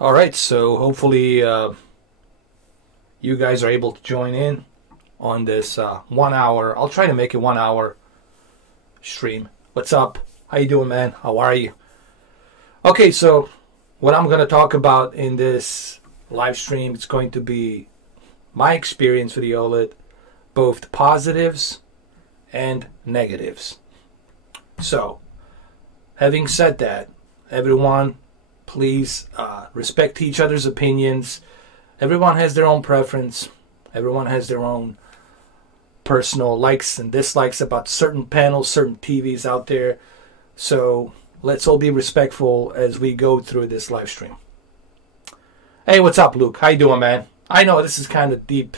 All right, so hopefully you guys are able to join in on this 1 hour. I'll try to make it 1 hour stream. What's up? How you doing, man? How are you? Okay, so what I'm going to talk about in this live stream is going to be my experience with the OLED, both the positives and negatives. So, having said that, everyone, please respect each other's opinions. Everyone has their own preference. Everyone has their own personal likes and dislikes about certain panels, certain TVs out there. So let's all be respectful as we go through this live stream. Hey, what's up, Luke? How you doing, man? I know this is kind of deep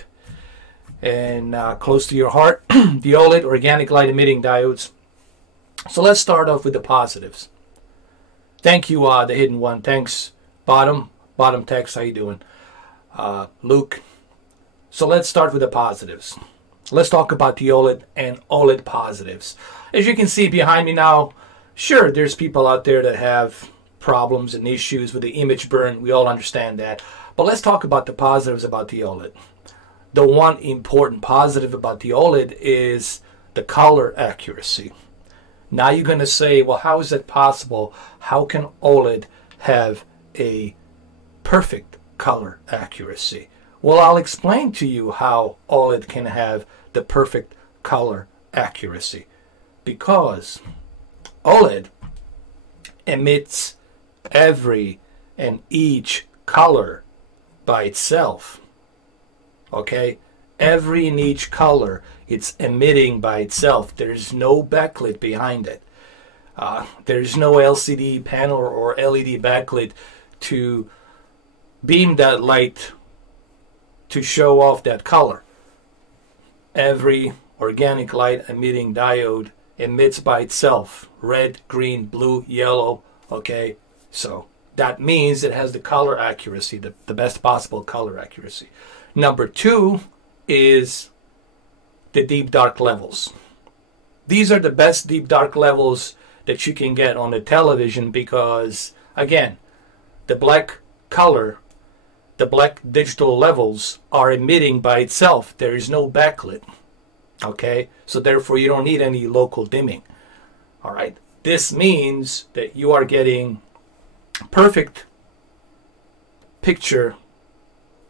and close to your heart. The OLED, organic light emitting diodes. So let's start off with the positives. Thank you, the hidden one. Thanks, bottom text. How you doing, Luke? So let's start with the positives. Let's talk about the OLED and OLED positives. As you can see behind me now, sure, there's people out there that have problems and issues with the image burn. We all understand that. But let's talk about the positives about the OLED. The one important positive about the OLED is the color accuracy. Now you're going to say, well, how is that possible? How can OLED have a perfect color accuracy? Well, I'll explain to you how OLED can have the perfect color accuracy. Because OLED emits every and each color by itself. Okay? Every and each color it's emitting by itself. There's no backlit behind it. There's no LCD panel or LED backlit to beam that light to show off that color. Every organic light emitting diode emits by itself. Red, green, blue, yellow. Okay? So that means it has the color accuracy, the best possible color accuracy. Number two is the deep dark levels. These are the best deep dark levels that you can get on the television because, again, the black color, the black digital levels are emitting by itself. There is no backlit. Okay? So therefore you don't need any local dimming. All right? This means that you are getting perfect picture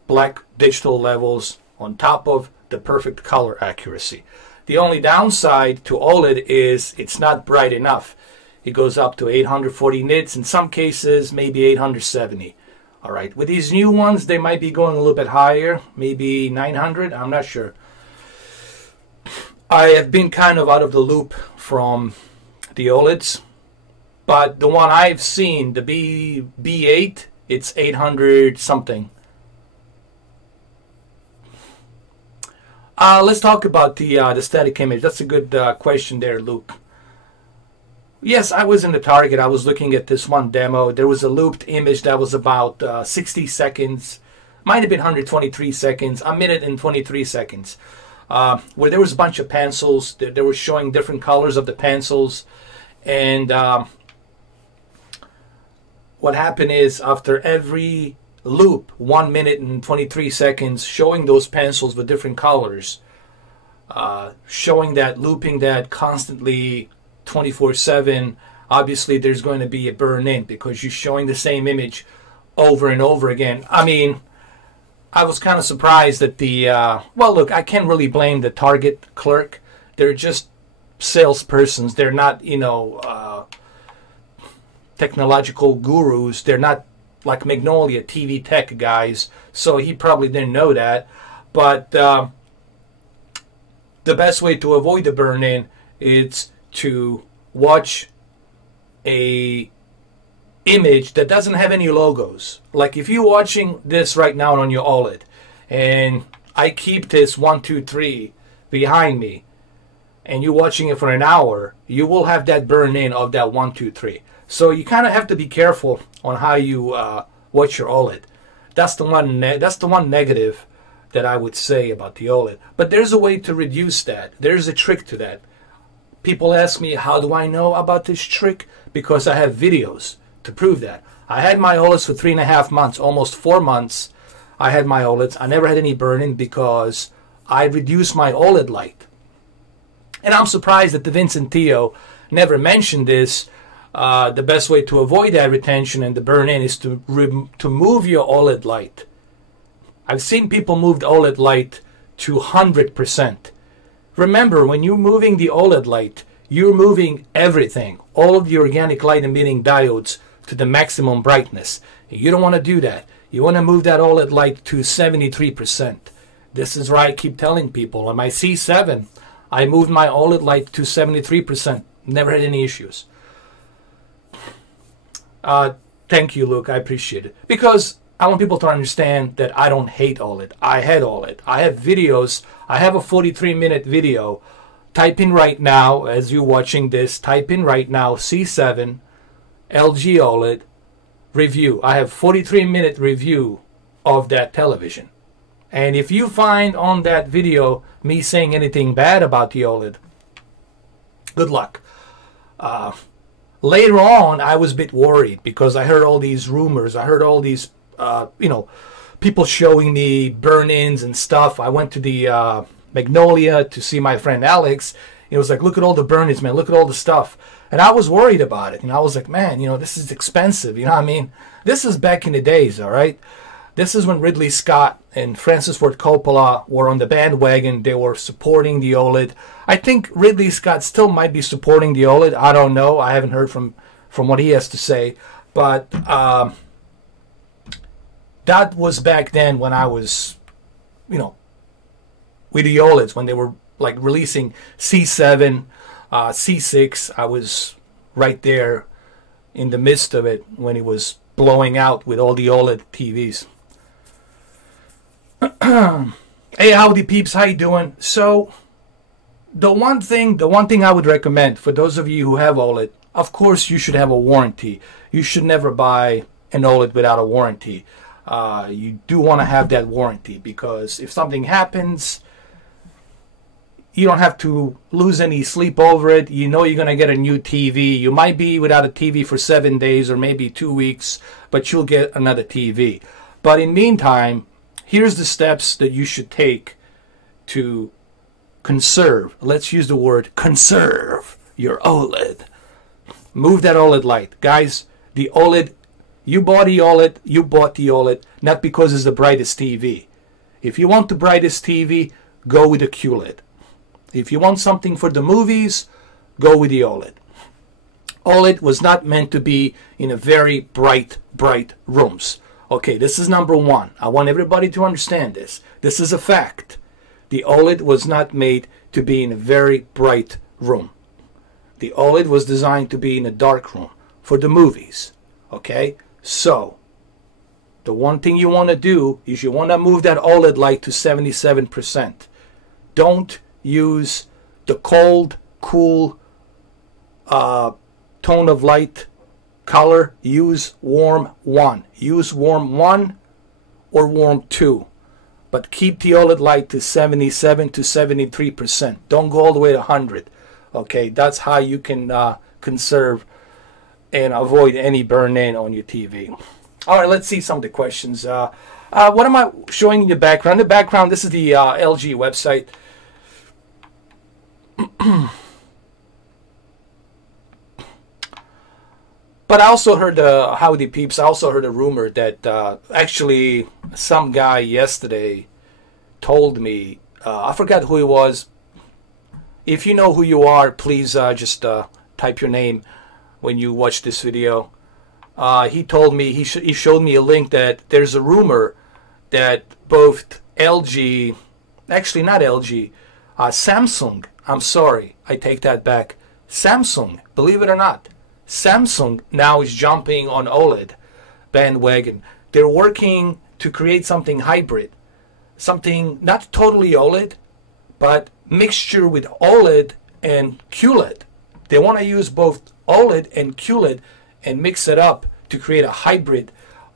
black digital levels on top of the perfect color accuracy. The only downside to OLED is it's not bright enough. It goes up to 840 nits, in some cases maybe 870. All right, with these new ones they might be going a little bit higher, maybe 900, I'm not sure. I have been kind of out of the loop from the OLEDs, but the one I've seen, the B8, it's 800 something. Let's talk about the static image. That's a good question there, Luke. Yes, I was in the Target. I was looking at this one demo. There was a looped image that was about 60 seconds. Might have been 123 seconds. A minute and 23 seconds. Where there was a bunch of pencils. They were showing different colors of the pencils. And what happened is after every loop, 1 minute and 23 seconds, showing those pencils with different colors, showing that, looping that constantly 24/7, obviously there's going to be a burn in because you're showing the same image over and over again. I mean, I was kind of surprised that the well, look, I can't really blame the Target clerk. They're just salespersons. They're not, you know, technological gurus. They're not like Magnolia TV tech guys, so he probably didn't know that. But the best way to avoid the burn-in is to watch a image that doesn't have any logos. Like if you're watching this right now on your OLED, and I keep this 1, 2, 3 behind me, and you're watching it for an hour, you will have that burn-in of that 1, 2, 3. So you kind of have to be careful on how you watch your OLED. That's the one negative that I would say about the OLED. But there's a way to reduce that. There's a trick to that. People ask me, how do I know about this trick? Because I have videos to prove that. I had my OLEDs for 3.5 months, almost 4 months. I had my OLEDs. I never had any burn-in because I reduced my OLED light. And I'm surprised that the Vincent Theo never mentioned this. The best way to avoid that retention and the burn-in is to move your OLED light. I've seen people move the OLED light to 100%. Remember, when you're moving the OLED light, you're moving everything, all of the organic light emitting diodes to the maximum brightness. You don't want to do that. You want to move that OLED light to 73%. This is why I keep telling people. On my C7, I moved my OLED light to 73%. Never had any issues. Thank you, Luke. I appreciate it. Because I want people to understand that I don't hate OLED. I had OLED. I have videos. I have a 43-minute video. Type in right now, as you're watching this, type in right now, C7, LG OLED, review. I have 43-minute review of that television. And if you find on that video me saying anything bad about the OLED, good luck. Later on, I was a bit worried because I heard all these rumors. I heard all these, people showing me burn-ins and stuff. I went to the Magnolia to see my friend Alex. It was like, look at all the burn-ins, man. Look at all the stuff. And I was worried about it. I was like, man, this is expensive. You know what I mean? This is back in the days, all right? This is when Ridley Scott and Francis Ford Coppola were on the bandwagon. They were supporting the OLED. I think Ridley Scott still might be supporting the OLED. I don't know. I haven't heard from what he has to say. But that was back then when I was, with the OLEDs, when they were like releasing C7, C6. I was right there in the midst of it when it was blowing out with all the OLED TVs. Hey, howdy peeps, how you doing? So the one thing I would recommend for those of you who have OLED, of course you should have a warranty. You should never buy an OLED without a warranty. You do want to have that warranty because if something happens, you don't have to lose any sleep over it. You know you're going to get a new TV. You might be without a TV for 7 days or maybe 2 weeks, but you'll get another TV. But in the meantime, here's the steps that you should take to conserve. Let's use the word conserve your OLED. Move that OLED light. Guys, the OLED, you bought the OLED not because it's the brightest TV. If you want the brightest TV, go with the QLED. If you want something for the movies, go with the OLED. OLED was not meant to be in a very bright rooms. Okay, this is number one. I want everybody to understand this. This is a fact. The OLED was not made to be in a very bright room. The OLED was designed to be in a dark room for the movies. Okay, so the one thing you want to do is you want to move that OLED light to 77%. Don't use the cold, cool tone of light color. Use warm 1. Use warm 1 or warm 2. But keep the OLED light to 77 to 73%. Don't go all the way to 100. Okay, that's how you can conserve and avoid any burn-in on your TV. All right, let's see some of the questions. What am I showing in the background? In the background, this is the LG website. But I also heard, howdy peeps, I also heard a rumor that actually some guy yesterday told me, I forgot who it was. If you know who you are, please just type your name when you watch this video. He told me, he showed me a link that there's a rumor that both LG, actually not LG, Samsung, I'm sorry, I take that back. Samsung, believe it or not, Samsung now is jumping on OLED bandwagon. They're working to create something hybrid, something not totally OLED, but mixture with OLED and QLED. They want to use both OLED and QLED and mix it up to create a hybrid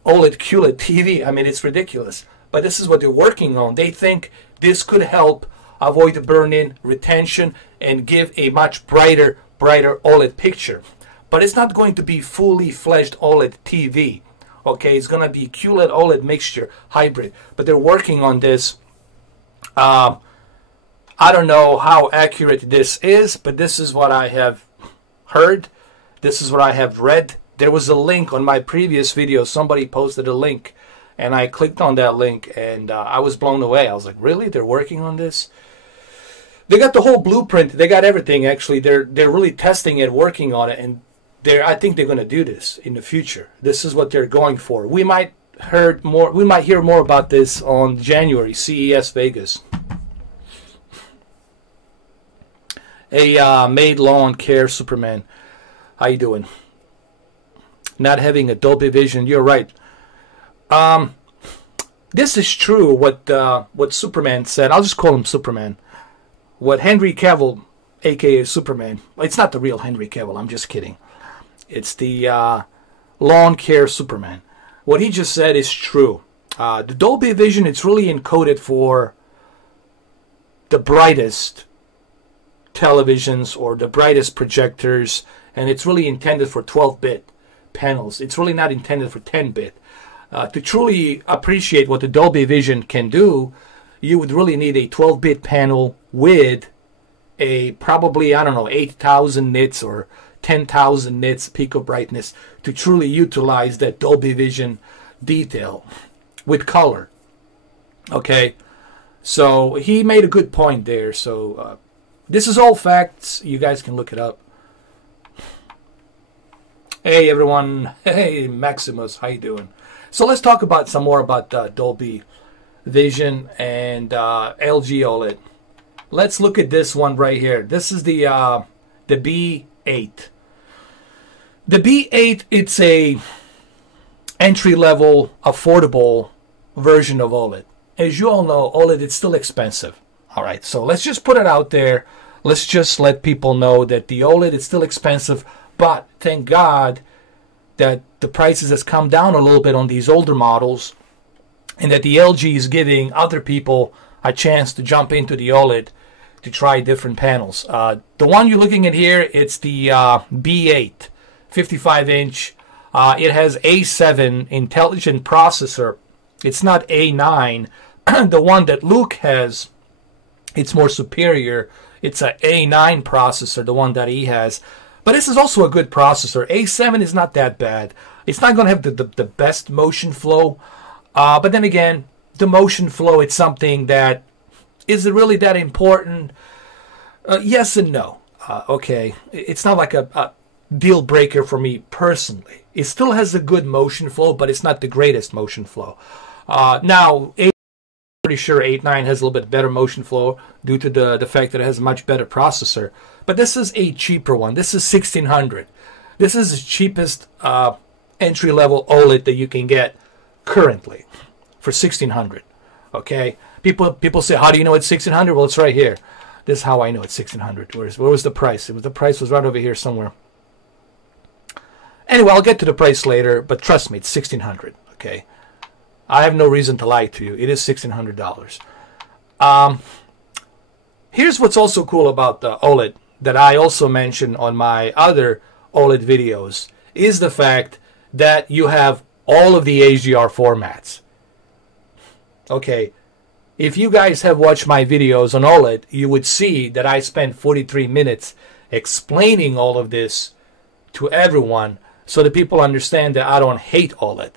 OLED QLED TV. I mean, it's ridiculous, but this is what they're working on. They think this could help avoid the burn-in, retention, and give a much brighter OLED picture. But it's not going to be fully fledged OLED TV. Okay, it's gonna be QLED OLED mixture hybrid, but they're working on this. I don't know how accurate this is, but this is what I have heard. This is what I have read. There was a link on my previous video. Somebody posted a link, and I clicked on that link, and I was blown away. I was like, really? They're working on this? They got the whole blueprint. They got everything, actually. They're really testing it, working on it, and I think they're going to do this in the future. This is what they're going for. We might hear more about this on January, CES Vegas. Hey, Maid Lawn Care Superman, how you doing? Not having a Dolby Vision, you're right. This is true. What Superman said. I'll just call him Superman. What Henry Cavill, aka Superman. It's not the real Henry Cavill. I'm just kidding. It's the Lawn Care Superman. What he just said is true. The Dolby Vision, it's really encoded for the brightest televisions or the brightest projectors, and it's really intended for 12-bit panels. It's really not intended for 10-bit. To truly appreciate what the Dolby Vision can do, you would really need a 12-bit panel with a probably, I don't know, 8,000 nits or 10,000 nits peak of brightness to truly utilize that Dolby Vision detail with color. Okay, so he made a good point there. So this is all facts. You guys can look it up. Hey everyone. Hey Maximus, how you doing? So let's talk about some more about Dolby Vision and LG OLED. Let's look at this one right here. This is the B8. The B8, it's a entry-level, affordable version of OLED. As you all know, OLED is still expensive. All right, so let's just put it out there. Let's just let people know that the OLED is still expensive, but thank God that the prices has come down a little bit on these older models, and that the LG is giving other people a chance to jump into the OLED to try different panels. The one you're looking at here, it's the B8, 55-inch. It has A7 intelligent processor. It's not A9. The one that Luke has, it's more superior. It's a A9 processor, the one that he has. But this is also a good processor. A7 is not that bad. It's not going to have the best motion flow. But then again, the motion flow, it's something that, is it really that important? Yes and no. Okay, it's not like a deal breaker for me personally. It still has a good motion flow, but it's not the greatest motion flow. Now, pretty sure 8.9 has a little bit better motion flow due to the fact that it has a much better processor. But this is a cheaper one. This is 1600. This is the cheapest entry-level OLED that you can get currently for 1600. Okay, people say, how do you know it's 1600? Well, it's right here. This is how I know it's 1600. Where was the price? The price was right over here somewhere. Anyway, I'll get to the price later, but trust me, it's 1600. Okay, I have no reason to lie to you. It is $1,600. Here's what's also cool about the OLED that I also mentioned on my other OLED videos is the fact that you have all of the HDR formats. Okay, if you guys have watched my videos on OLED, you would see that I spent 43 minutes explaining all of this to everyone so that people understand that I don't hate OLED.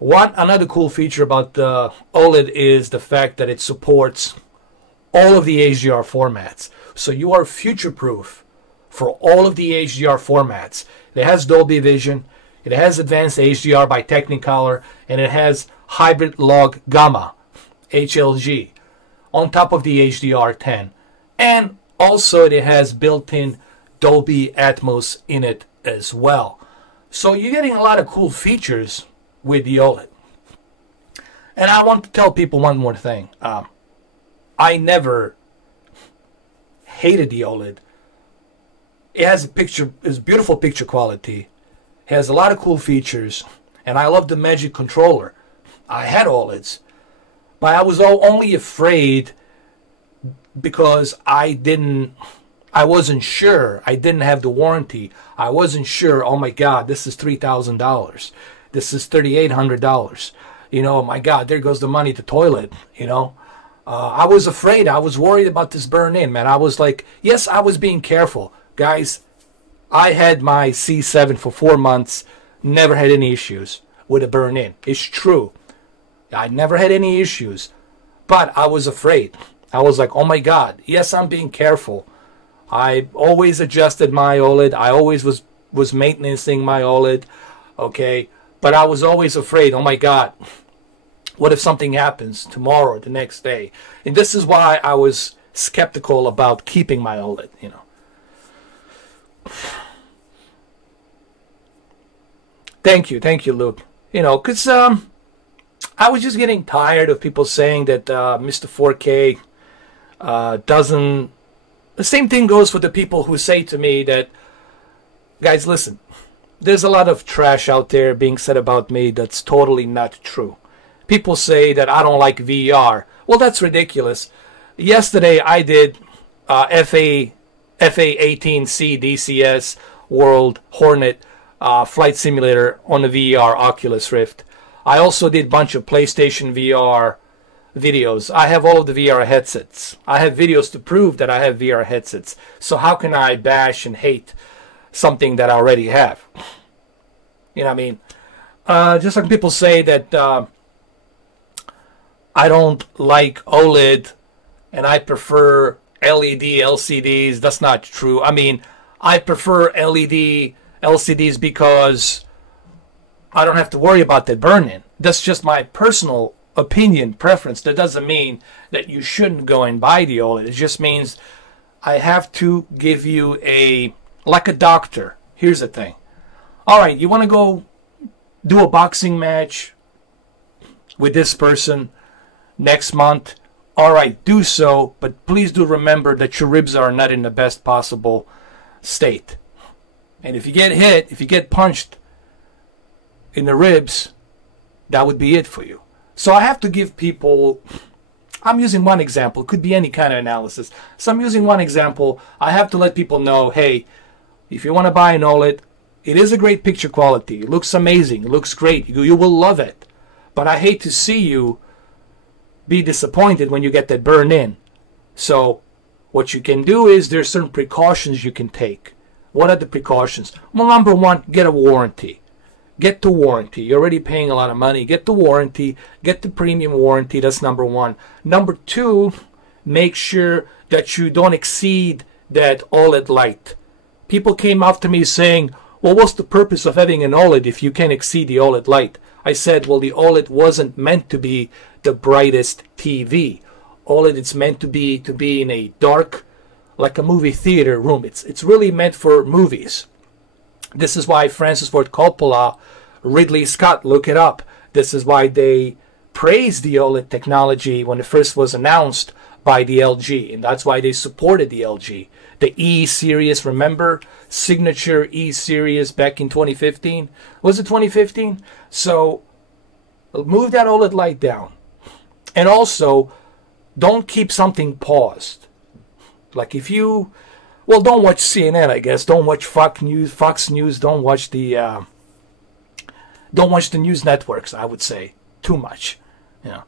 Another cool feature about the OLED is the fact that it supports all of the HDR formats. So you are future-proof for all of the HDR formats. It has Dolby Vision, it has Advanced HDR by Technicolor, and it has Hybrid Log Gamma, HLG, on top of the HDR10. And also it has built-in Dolby Atmos in it as well. So you're getting a lot of cool features with the OLED. And I want to tell people one more thing. I never hated the OLED. It has beautiful picture quality. It has a lot of cool features. And I love the Magic Controller. I had OLEDs. But I was only afraid because I I wasn't sure. I didn't have the warranty. I wasn't sure. Oh my God, this is $3,000. This is $3,800. You know, my God, there goes the money to toilet. You know, I was afraid. I was worried about this burn-in, man. I was like, yes, I was being careful, guys. I had my C7 for 4 months. Never had any issues with a burn-in. It's true. I never had any issues, but I was afraid. I was like, oh my God, yes, I'm being careful. I always adjusted my OLED. I always was maintaining my OLED, okay? But I was always afraid, oh my God, what if something happens tomorrow or the next day? And this is why I was skeptical about keeping my OLED, you know. Thank you, Luke. You know, because I was just getting tired of people saying that Mr. 4K doesn't... The same thing goes for the people who say to me that, guys, listen, there's a lot of trash out there being said about me that's totally not true. People say that I don't like VR. Well, that's ridiculous. Yesterday I did FA18C DCS World Hornet flight simulator on the VR Oculus Rift. I also did a bunch of PlayStation VR videos. I have all of the VR headsets. I have videos to prove that I have VR headsets. So how can I bash and hate something that I already have? You know what I mean? Just like people say that I don't like OLED and I prefer LED LCDs. That's not true. I mean, I prefer LED LCDs because I don't have to worry about that burn-in. That's just my personal opinion, preference. That doesn't mean that you shouldn't go and buy the OLED. It just means I have to give you like a doctor. Here's the thing. All right, you want to go do a boxing match with this person next month? All right, do so, but please do remember that your ribs are not in the best possible state. And if you get hit, if you get punched in the ribs, that would be it for you. So I have to give people, I'm using one example. It could be any kind of analysis. So I'm using one example. I have to let people know, hey, if you want to buy an OLED, it is a great picture quality. It looks amazing. It looks great. You will love it. But I hate to see you be disappointed when you get that burn in. So what you can do is there's certain precautions you can take. What are the precautions? Well, number one, get a warranty. Get the warranty. You're already paying a lot of money. Get the warranty. Get the premium warranty. That's number one. Number two, make sure that you don't exceed that OLED light. People came after me saying, well, what's the purpose of having an OLED if you can't exceed the OLED light? I said, well, the OLED wasn't meant to be the brightest TV. OLED is meant to be in a dark, like a movie theater room. It's really meant for movies. This is why Francis Ford Coppola, Ridley Scott, look it up. This is why they praised the OLED technology when it first was announced by the LG. And that's why they supported the LG. The E series, remember? Signature E series back in 2015. Was it 2015? So move that OLED light down. And also, don't keep something paused. Like if you... Well, don't watch CNN, I guess. Don't watch Fox News. Don't watch the news networks, I would say. Too much. You know.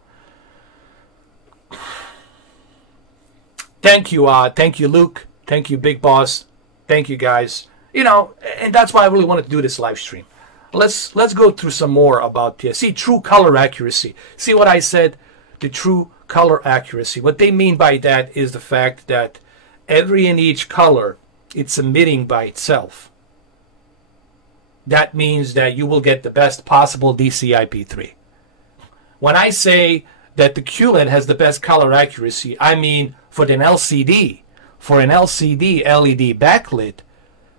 Thank you, Luke. Thank you, Big Boss. Thank you, guys. You know, and that's why I really wanted to do this live stream. Let's go through some more about this. See, true color accuracy. See what I said? The true color accuracy. What they mean by that is the fact that every and each color, it's emitting by itself. That means that you will get the best possible DCI-P3. When I say that the QLED has the best color accuracy, I mean for an LCD. For an LCD LED backlit,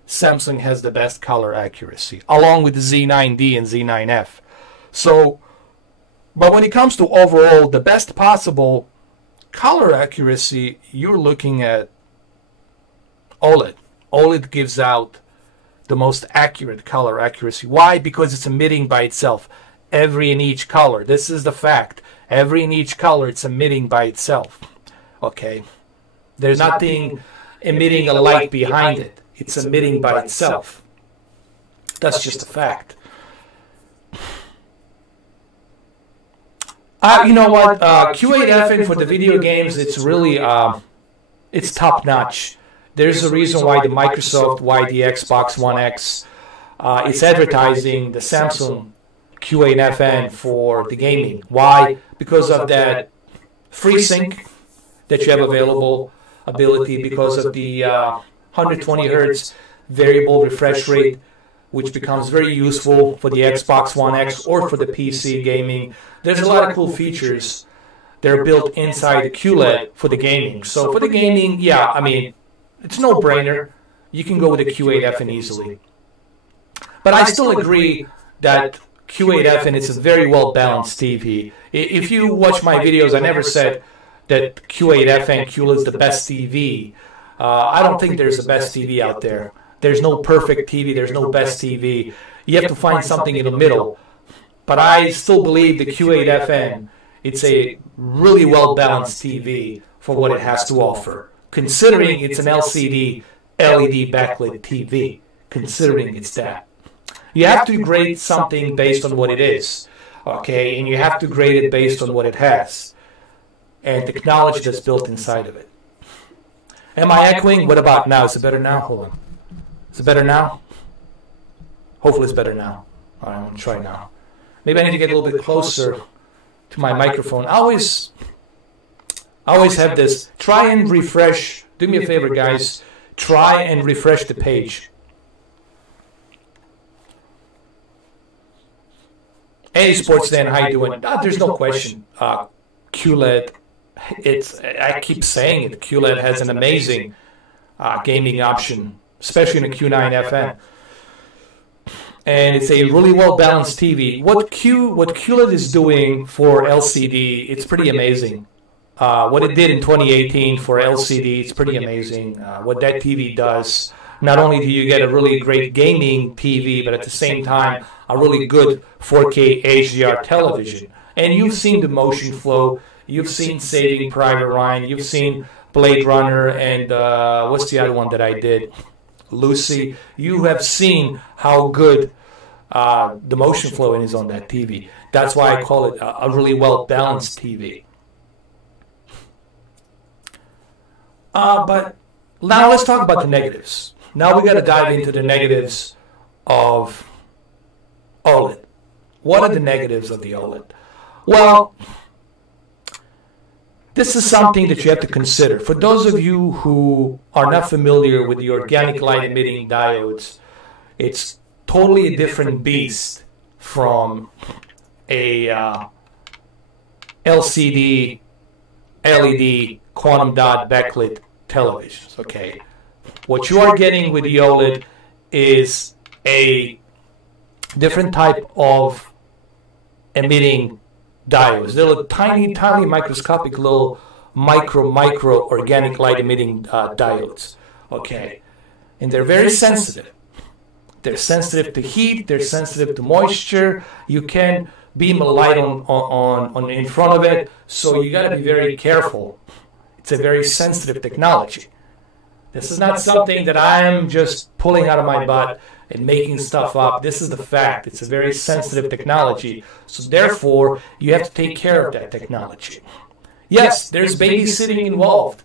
Samsung has the best color accuracy, along with the Z9D and Z9F. So, but when it comes to overall the best possible color accuracy, you're looking at OLED. OLED gives out the most accurate color accuracy. Why? Because it's emitting by itself. Every and each color. This is the fact. Every and each color, it's emitting by itself. Okay? There's nothing emitting a light behind it. It's emitting by itself. That's just a fact. You know what? Q8FN for the video games, it's really, it's top notch. There's a reason why the Microsoft, why the Xbox One X is advertising the Samsung Q8FN for the gaming. Why? Because of that FreeSync that you have available ability, because of the 120 hertz variable refresh rate, which becomes very useful for the Xbox One X or for the PC gaming. There's a lot of cool features that are built inside the QLED for the gaming. So for the gaming, yeah, I mean, it's no-brainer. You can go with the Q8FN easily. But I still agree that Q8FN is a very well-balanced TV. If you watch my videos, I never said that Q8FN, QLED is the best TV. I don't think there's the best TV out there. There's no perfect TV. There's no best TV. You have to find something in the middle. But I still believe the Q8FN, it's a really well-balanced TV for what it has to offer, considering it's an LCD LED backlit TV, considering it's that. You have to grade something based on what it is, okay? And you have to grade it based on what it has and technology that's built inside of it. Am I echoing? What about now? Is it better now? Hold on. Is it better now? Hopefully it's better now. All right, I'm going to try now. Maybe I need to get a little bit closer to my microphone. I always have this. Try and refresh. Do me a favor, guys. Try and refresh the page. Hey, Sports Dan, how you doing? There's no question. QLED, I keep saying it. QLED has an amazing gaming option, especially in a Q9FN. And it's a really well-balanced TV. What QLED is doing for LCD, it's pretty amazing. What it did in 2018 for LCD, it's pretty amazing. What that TV does, not only do you get a really great gaming TV, but at the same time, a really good 4K HDR television. And you've seen the motion flow, you've seen Saving Private Ryan, you've seen Blade Runner, and what's the other one that I did? Lucy. You have seen how good the motion flow is on that TV. That's why I call it a really well-balanced TV. But now let's talk about the negatives. Now we got to dive into the negatives of OLED. What are the negatives of the OLED? Well, this is something that you have to consider. For those of you who are not familiar with the organic light emitting diodes, it's totally a different beast from a LCD, LED, quantum dot backlit televisions. Okay, what you are getting with the OLED is a different type of emitting diodes. They're tiny, tiny microscopic little micro organic light emitting diodes. Okay, and they're very sensitive. They're sensitive to heat. They're sensitive to moisture. You can beam a light on in front of it, so you got to be very careful. It's a very sensitive technology. This is not something that I'm just pulling out of my butt and making stuff up. This is the fact. It's a very sensitive technology. So therefore, you have to take care of that technology. Yes, there's babysitting involved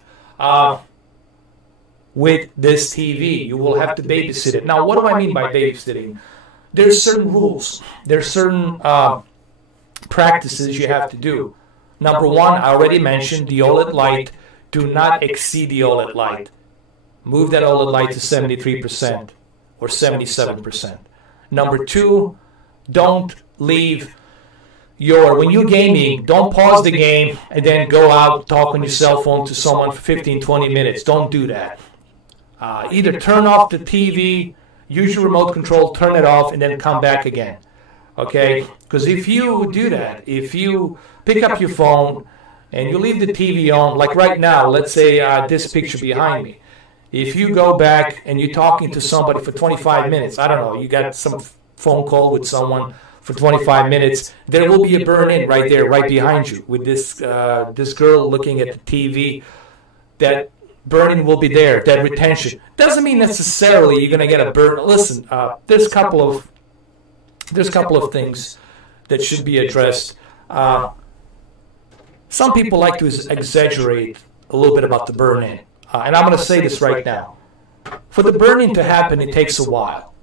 with this TV. You will have to babysit it. Now, what do I mean by babysitting? There's certain rules. There's certain practices you have to do. Number one, I already mentioned the OLED light. Do not exceed the OLED light. Move that OLED light to 73% or 77%. Number two, don't leave when you're gaming, don't pause the game and then go out, talk on your cell phone to someone for 15, 20 minutes. Don't do that. Either turn off the TV, use your remote control, turn it off, and then come back again. Okay? Because if you do that, if you pick up your phone and you leave the TV on, like right now, let's say this picture behind me. If you go back and you're talking to somebody for 25 minutes, I don't know, you got some phone call with someone for 25 minutes, there will be a burn-in right there, right behind you, with this this girl looking at the TV that burn-in will be there, that retention. Doesn't mean necessarily you're going to get a burn. Listen, there's a couple of things that should be addressed. Some people like to exaggerate a little bit about the burn-in. And I'm going to say this right now. For the burn-in to happen, it takes a while.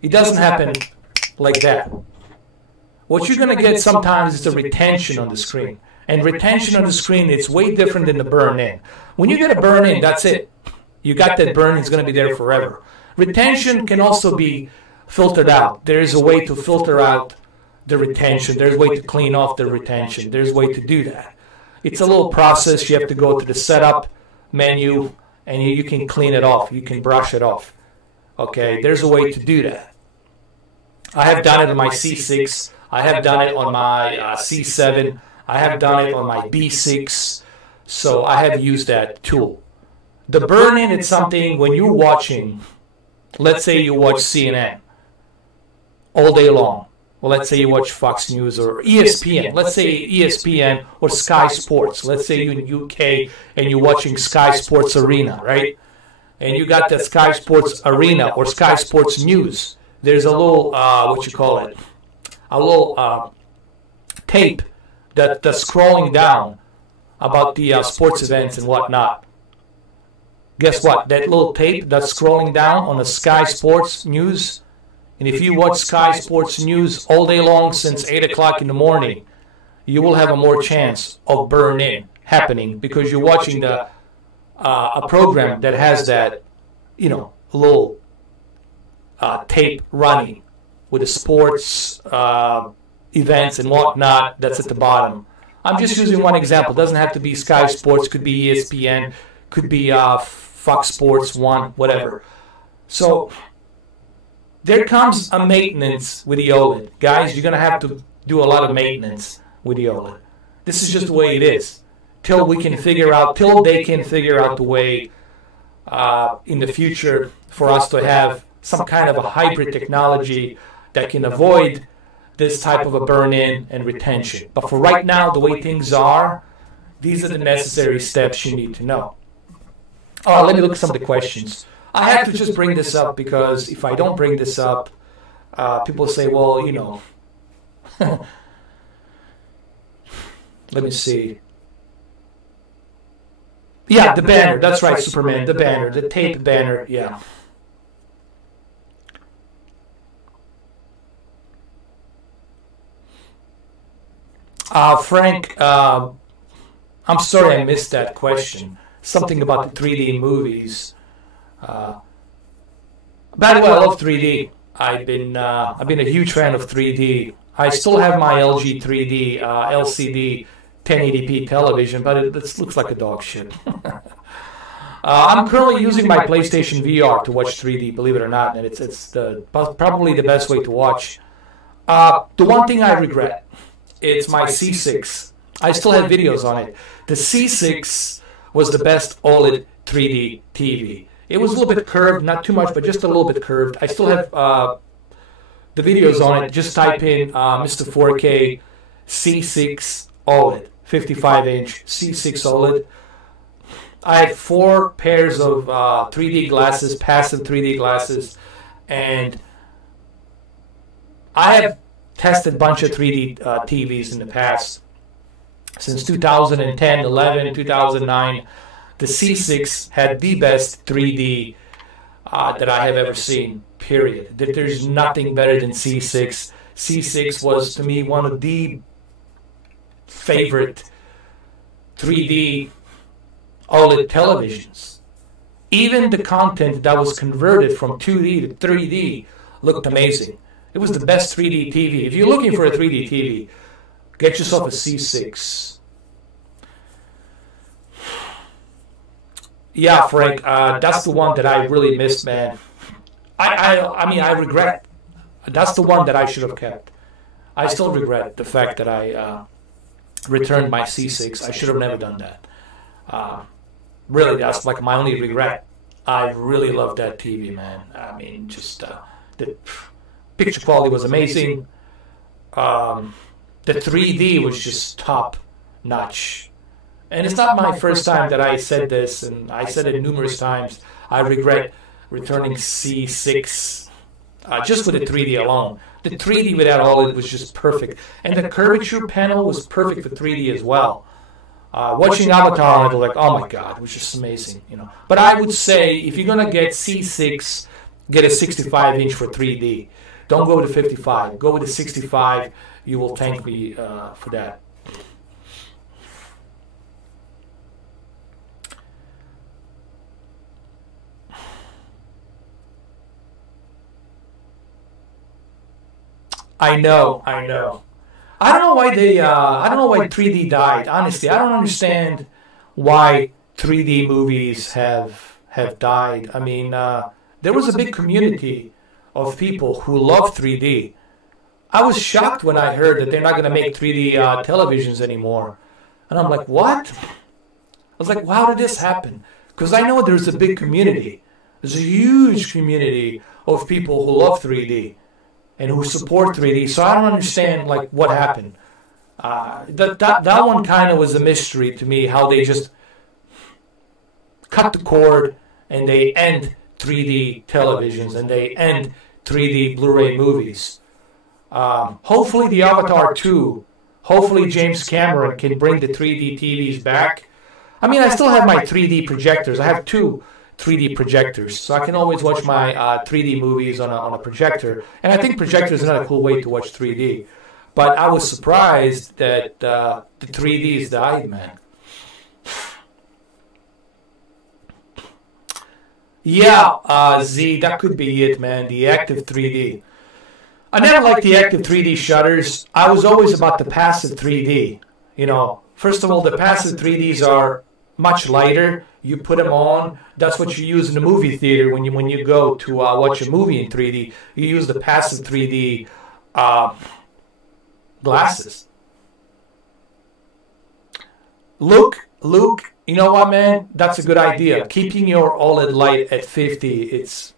It doesn't happen like that. What you're going to get sometimes is the retention on the screen. And retention on the screen is way different than the burn-in. When you get a burn-in, that's it. You got that burn-in, it's going to be there forever. Retention can also be filtered out. There is a way to filter out the retention. There's a way to clean off the retention. There's a way to do that. It's a little process. You have to go to the setup menu, and you can clean it off. You can brush it off. Okay, there's a way to do that. I have done it on my C6. I have done it on my C7. I have done it on my B6. So I have used that tool. The burn-in is something when you're watching, let's say you watch CNN all day long. Well, let's say you watch Fox News or ESPN. Let's say ESPN or Sky Sports. Let's say you're in UK and you're watching Sky Sports Arena, right? And you got that Sky Sports Arena or Sky Sports News. There's a little, a little tape that's scrolling down about the sports events and whatnot. Guess what? That little tape that's scrolling down on the Sky Sports News, and if you watch Sky Sports News all day long since 8 o'clock in the morning, you will have a more chance of burn-in happening because you're watching a program that has that, little tape running with the sports events and whatnot that's at the bottom. I'm just using one example. It doesn't have to be Sky Sports. Could be ESPN. Could be Fox Sports 1, whatever. So there comes a maintenance with the OLED. Guys, you're going to have to do a lot of maintenance with the OLED. This is just the way it is. Till they can figure out the way in the future for us to have some kind of a hybrid technology that can avoid this type of a burn-in and retention. But for right now, the way things are, these are the necessary steps you need to know. Let me look at some of the questions. I have to just bring this up because if I don't bring this up, people say, well, let me see. Yeah, the banner. That's right, Superman. The banner. The tape banner. Yeah. Frank, I'm sorry I missed that question. Something about the 3D movies. By the way, I love 3D. I've been a huge fan of 3D. I still have my LG 3D LCD 1080p television, but it looks like a dog shit. I'm currently using my PlayStation VR to watch 3D, believe it or not, and it's probably the best way to watch. The one thing I regret, it's my C6. I still have videos on it. The C6 was the best OLED 3D TV. It was a little bit curved, not too much, but just a little bit curved. I still have the videos on it. Just type in Mr. 4K C6 OLED, 55-inch C6 OLED. I have 4 pairs of 3D glasses, passive 3D glasses, and I have tested a bunch of 3D TVs in the past. Since 2010, 11, 2009, the C6 had the best 3D that I have ever seen, period. There's nothing better than C6. C6 was, to me, one of the favorite 3D OLED televisions. Even the content that was converted from 2D to 3D looked amazing. It was the best 3D TV. If you're looking for a 3D TV, get yourself a C6. Yeah, Frank, that's the one that I really missed, man. I mean, I regret. That's the one that I should have kept. I still regret the fact that I returned my C6. I should have never done that. Really, that's like my only regret. I really loved that TV, man. I mean, just the picture quality was amazing. The 3D was just top notch. And it's not my first time that I said this, and I said it numerous times. I regret returning C6 just for the 3D alone. The 3D without OLED was just perfect. And the curvature panel was perfect for 3D as well. Watching Avatar, I was like, oh my god, it was just amazing, you know. But I would say, if you're going to get C6, get a 65-inch for 3D. Don't go with the 55. Go with the 65. You will thank me for that. I know. I don't know why I don't know why 3D died. Honestly, I don't understand why 3D movies have died. I mean, there was a big community of people who love 3D. I was shocked when I heard that they're not going to make 3D televisions anymore. And I'm like, what? I was like, how did this happen? Because I know there's a big community. There's a huge community of people who love 3D. And who support 3D, so I don't understand like what happened. That one kind of was a mystery to me, how they just cut the cord and they end 3D televisions and they end 3D Blu-ray movies. Hopefully the Avatar 2, hopefully James Cameron can bring the 3D TVs back. I mean, I still have my 3D projectors. I have two 3D projectors, so I can always watch my 3D movies on a projector. And I think projector is another cool way to watch 3D. But I was surprised that the 3Ds died, man. Yeah, Z, that could be it, man. The active 3D. I never liked the active 3D shutters. I was always about the passive 3D. You know, first of all, the passive 3Ds are much lighter. You put them on. That's what you use in the movie theater when you go to watch a movie in 3D. You use the passive 3D glasses. Luke, you know what, man? That's a good idea. Keeping your OLED light at 50, it's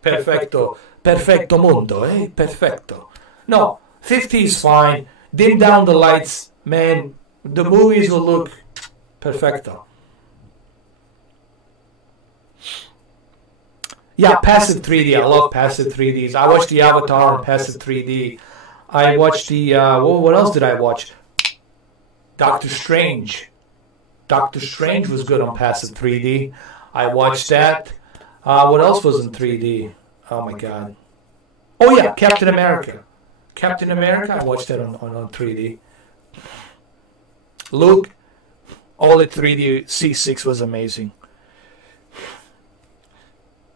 perfecto. Perfecto mundo, eh? Perfecto. No, 50 is fine. Dim down the lights, man. The movies will look perfecto. Yeah, passive 3D. I love passive 3Ds. I watched the Avatar on passive 3D. I watched the, what else did I watch? Doctor Strange. Doctor Strange was good on passive 3D. I watched that. What else was in 3D? Oh my god. Oh yeah, Captain America. Captain America, I watched that on 3D. Luke, OLED 3D C6 was amazing.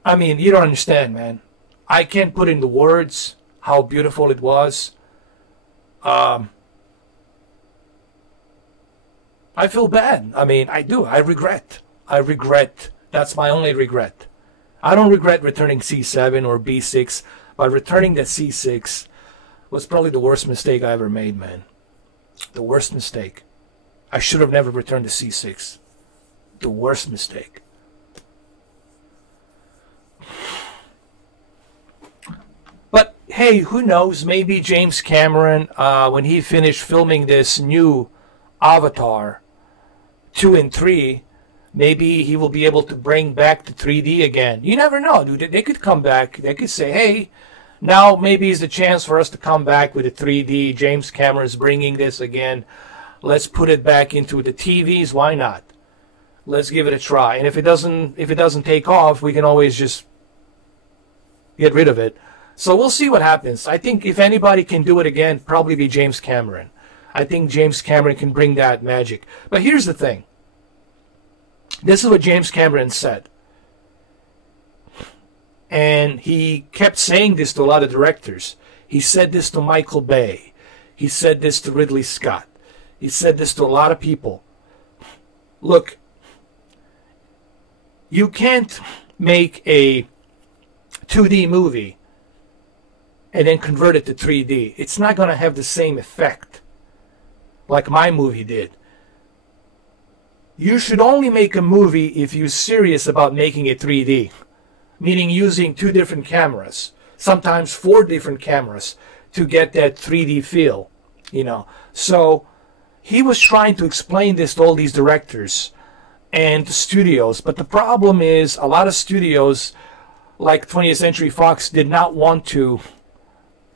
I mean, you don't understand, man. I can't put into words how beautiful it was. I feel bad. I mean, I do. I regret. That's my only regret. I don't regret returning C7 or B6, but returning that C6 was probably the worst mistake I ever made, man. The worst mistake. I should have never returned the C6. The worst mistake. But hey, who knows? Maybe James Cameron, when he finished filming this new Avatar 2 and 3, maybe he will be able to bring back the 3D again. You never know, dude. They could come back. They could say, hey, now maybe is the chance for us to come back with the 3D. James Cameron's bringing this again. Let's put it back into the TVs. Why not? Let's give it a try. And if it doesn't take off, we can always just get rid of it. So we'll see what happens. I think if anybody can do it again, probably be James Cameron. I think James Cameron can bring that magic. But here's the thing. This is what James Cameron said. And he kept saying this to a lot of directors. He said this to Michael Bay. He said this to Ridley Scott. He said this to a lot of people. Look, you can't make a 2D movie and then convert it to 3D. It's not going to have the same effect like my movie did. You should only make a movie if you're serious about making it 3D, meaning using 2 different cameras, sometimes 4 different cameras to get that 3D feel, you know. So he was trying to explain this to all these directors and to studios, but the problem is a lot of studios like 20th Century Fox did not want to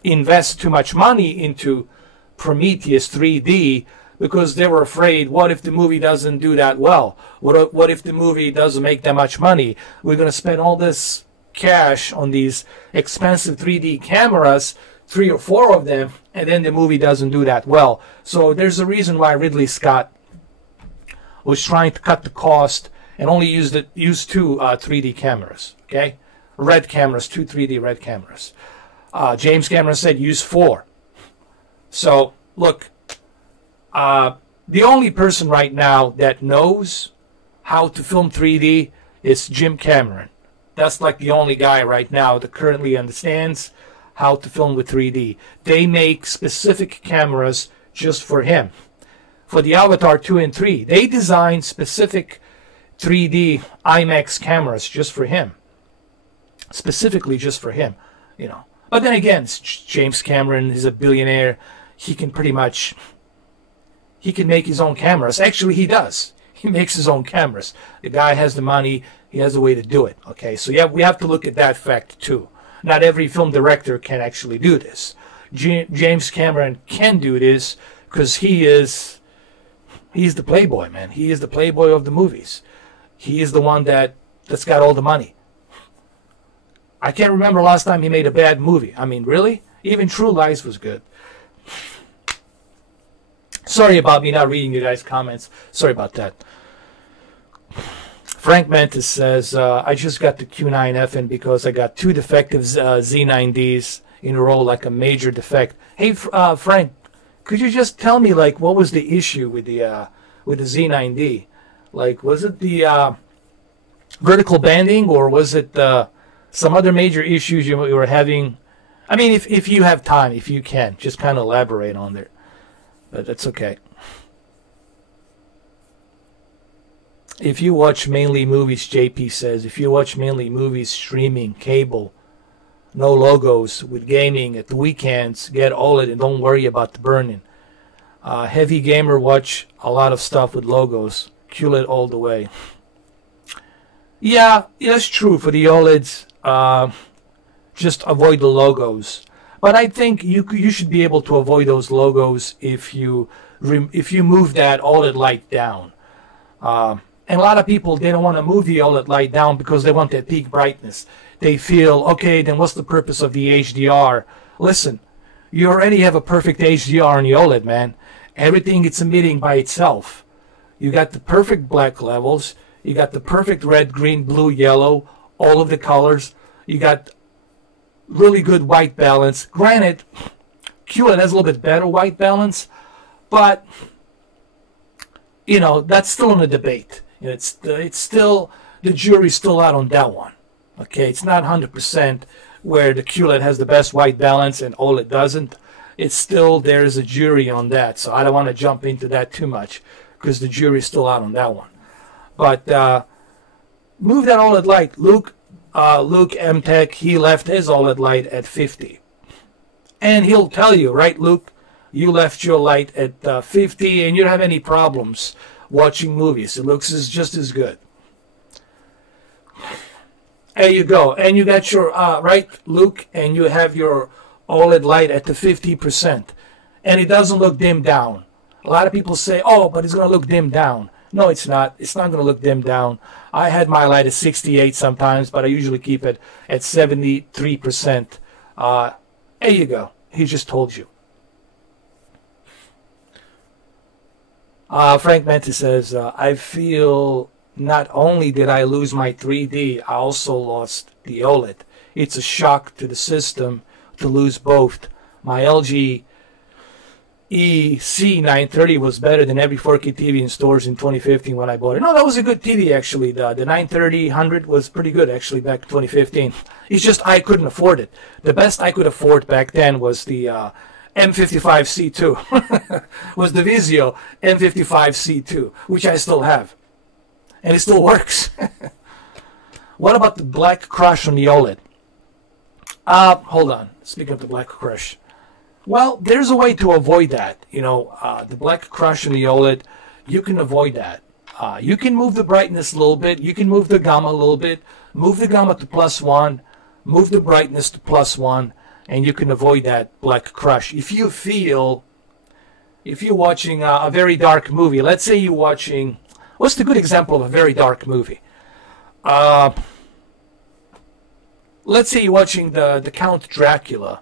invest too much money into Prometheus 3D because they were afraid, what if the movie doesn't do that well? What if the movie doesn't make that much money? We're going to spend all this cash on these expensive 3D cameras, 3 or 4 of them, and then the movie doesn't do that well. So there's a reason why Ridley Scott was trying to cut the cost and only use 2 3D cameras, okay? Red cameras, 2 3D red cameras. James Cameron said use 4. So, look, the only person right now that knows how to film 3D is Jim Cameron. That's like the only guy right now that currently understands how to film with 3D. They make specific cameras just for him. For the Avatar 2 and 3, they designed specific 3D IMAX cameras just for him. Specifically just for him, you know. But then again, James Cameron is a billionaire. He can pretty much, he can make his own cameras. Actually, he does. He makes his own cameras. The guy has the money. He has a way to do it. Okay, so yeah, we have to look at that fact too. Not every film director can actually do this. James Cameron can do this because he's the playboy, man. He is the playboy of the movies. He is the one that's got all the money. I can't remember last time he made a bad movie. I mean, really? Even True Lies was good. Sorry about me not reading you guys' comments. Sorry about that. Frank Mantis says, I just got the Q9F in because I got 2 defective Z9Ds in a row, like a major defect. Hey, Frank, could you just tell me, like, what was the issue with the Z9D? Like, was it the vertical banding, or was it some other major issues you were having? I mean, if you have time, if you can, just kind of elaborate on there. But that's okay. If you watch mainly movies, JP says, if you watch mainly movies, streaming, cable, no logos, with gaming at the weekends, get OLED and don't worry about the burning. Heavy gamer watch a lot of stuff with logos. QLED all the way. Yeah, that's true for the OLEDs. Just avoid the logos. But I think you should be able to avoid those logos if you move that OLED light down. And a lot of people, they don't want to move the OLED light down because they want that peak brightness. They feel, okay, then what's the purpose of the HDR? Listen, you already have a perfect HDR on the OLED, man. Everything it's emitting by itself. You got the perfect black levels. You got the perfect red, green, blue, yellow, all of the colors. You got really good white balance. Granted, QLED has a little bit better white balance, but, you know, that's still in a debate. It's still, the jury's still out on that one. Okay, it's not 100% where the QLED has the best white balance and OLED doesn't. It's still, there's a jury on that, so I don't want to jump into that too much because the jury's still out on that one. But move that OLED light. Luke M Tech, he left his OLED light at 50. And he'll tell you, right, Luke? You left your light at 50 and you don't have any problems watching movies. It looks just as good. There you go. And you got your, right, Luke, and you have your OLED light at the 50%. And it doesn't look dimmed down. A lot of people say, oh, but it's going to look dimmed down. No, it's not. It's not going to look dimmed down. I had my light at 68 sometimes, but I usually keep it at 73%. There you go. He just told you. Frank Menti says, I feel not only did I lose my 3D, I also lost the OLED. It's a shock to the system to lose both. My LG EC930 was better than every 4K TV in stores in 2015 when I bought it. No, that was a good TV actually. The 930-100 was pretty good actually back in 2015. It's just I couldn't afford it. The best I could afford back then was the M55C2. was the Vizio M55C2, which I still have. And it still works. What about the Black Crush on the OLED? Hold on. Speaking of the Black Crush. Well, there's a way to avoid that. You know, the black crush in the OLED, you can avoid that. You can move the brightness a little bit. You can move the gamma a little bit. Move the gamma to +1. Move the brightness to +1. And you can avoid that black crush. If you're watching a very dark movie, let's say you're watching, what's the good example of a very dark movie? Let's say you're watching the Count Dracula,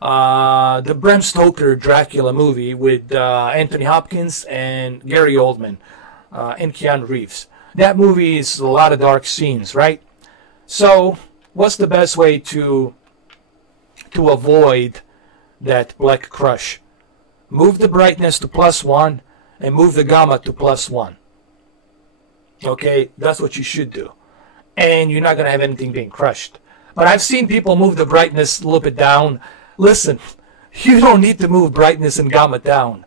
the Bram Stoker Dracula movie with Anthony Hopkins and Gary Oldman and Keanu Reeves. That movie is a lot of dark scenes, right? So what's the best way to avoid that black crush? Move the brightness to +1 and move the gamma to +1. Okay, that's what you should do. And you're not going to have anything being crushed. But I've seen people move the brightness a little bit down. Listen, you don't need to move brightness and gamma down.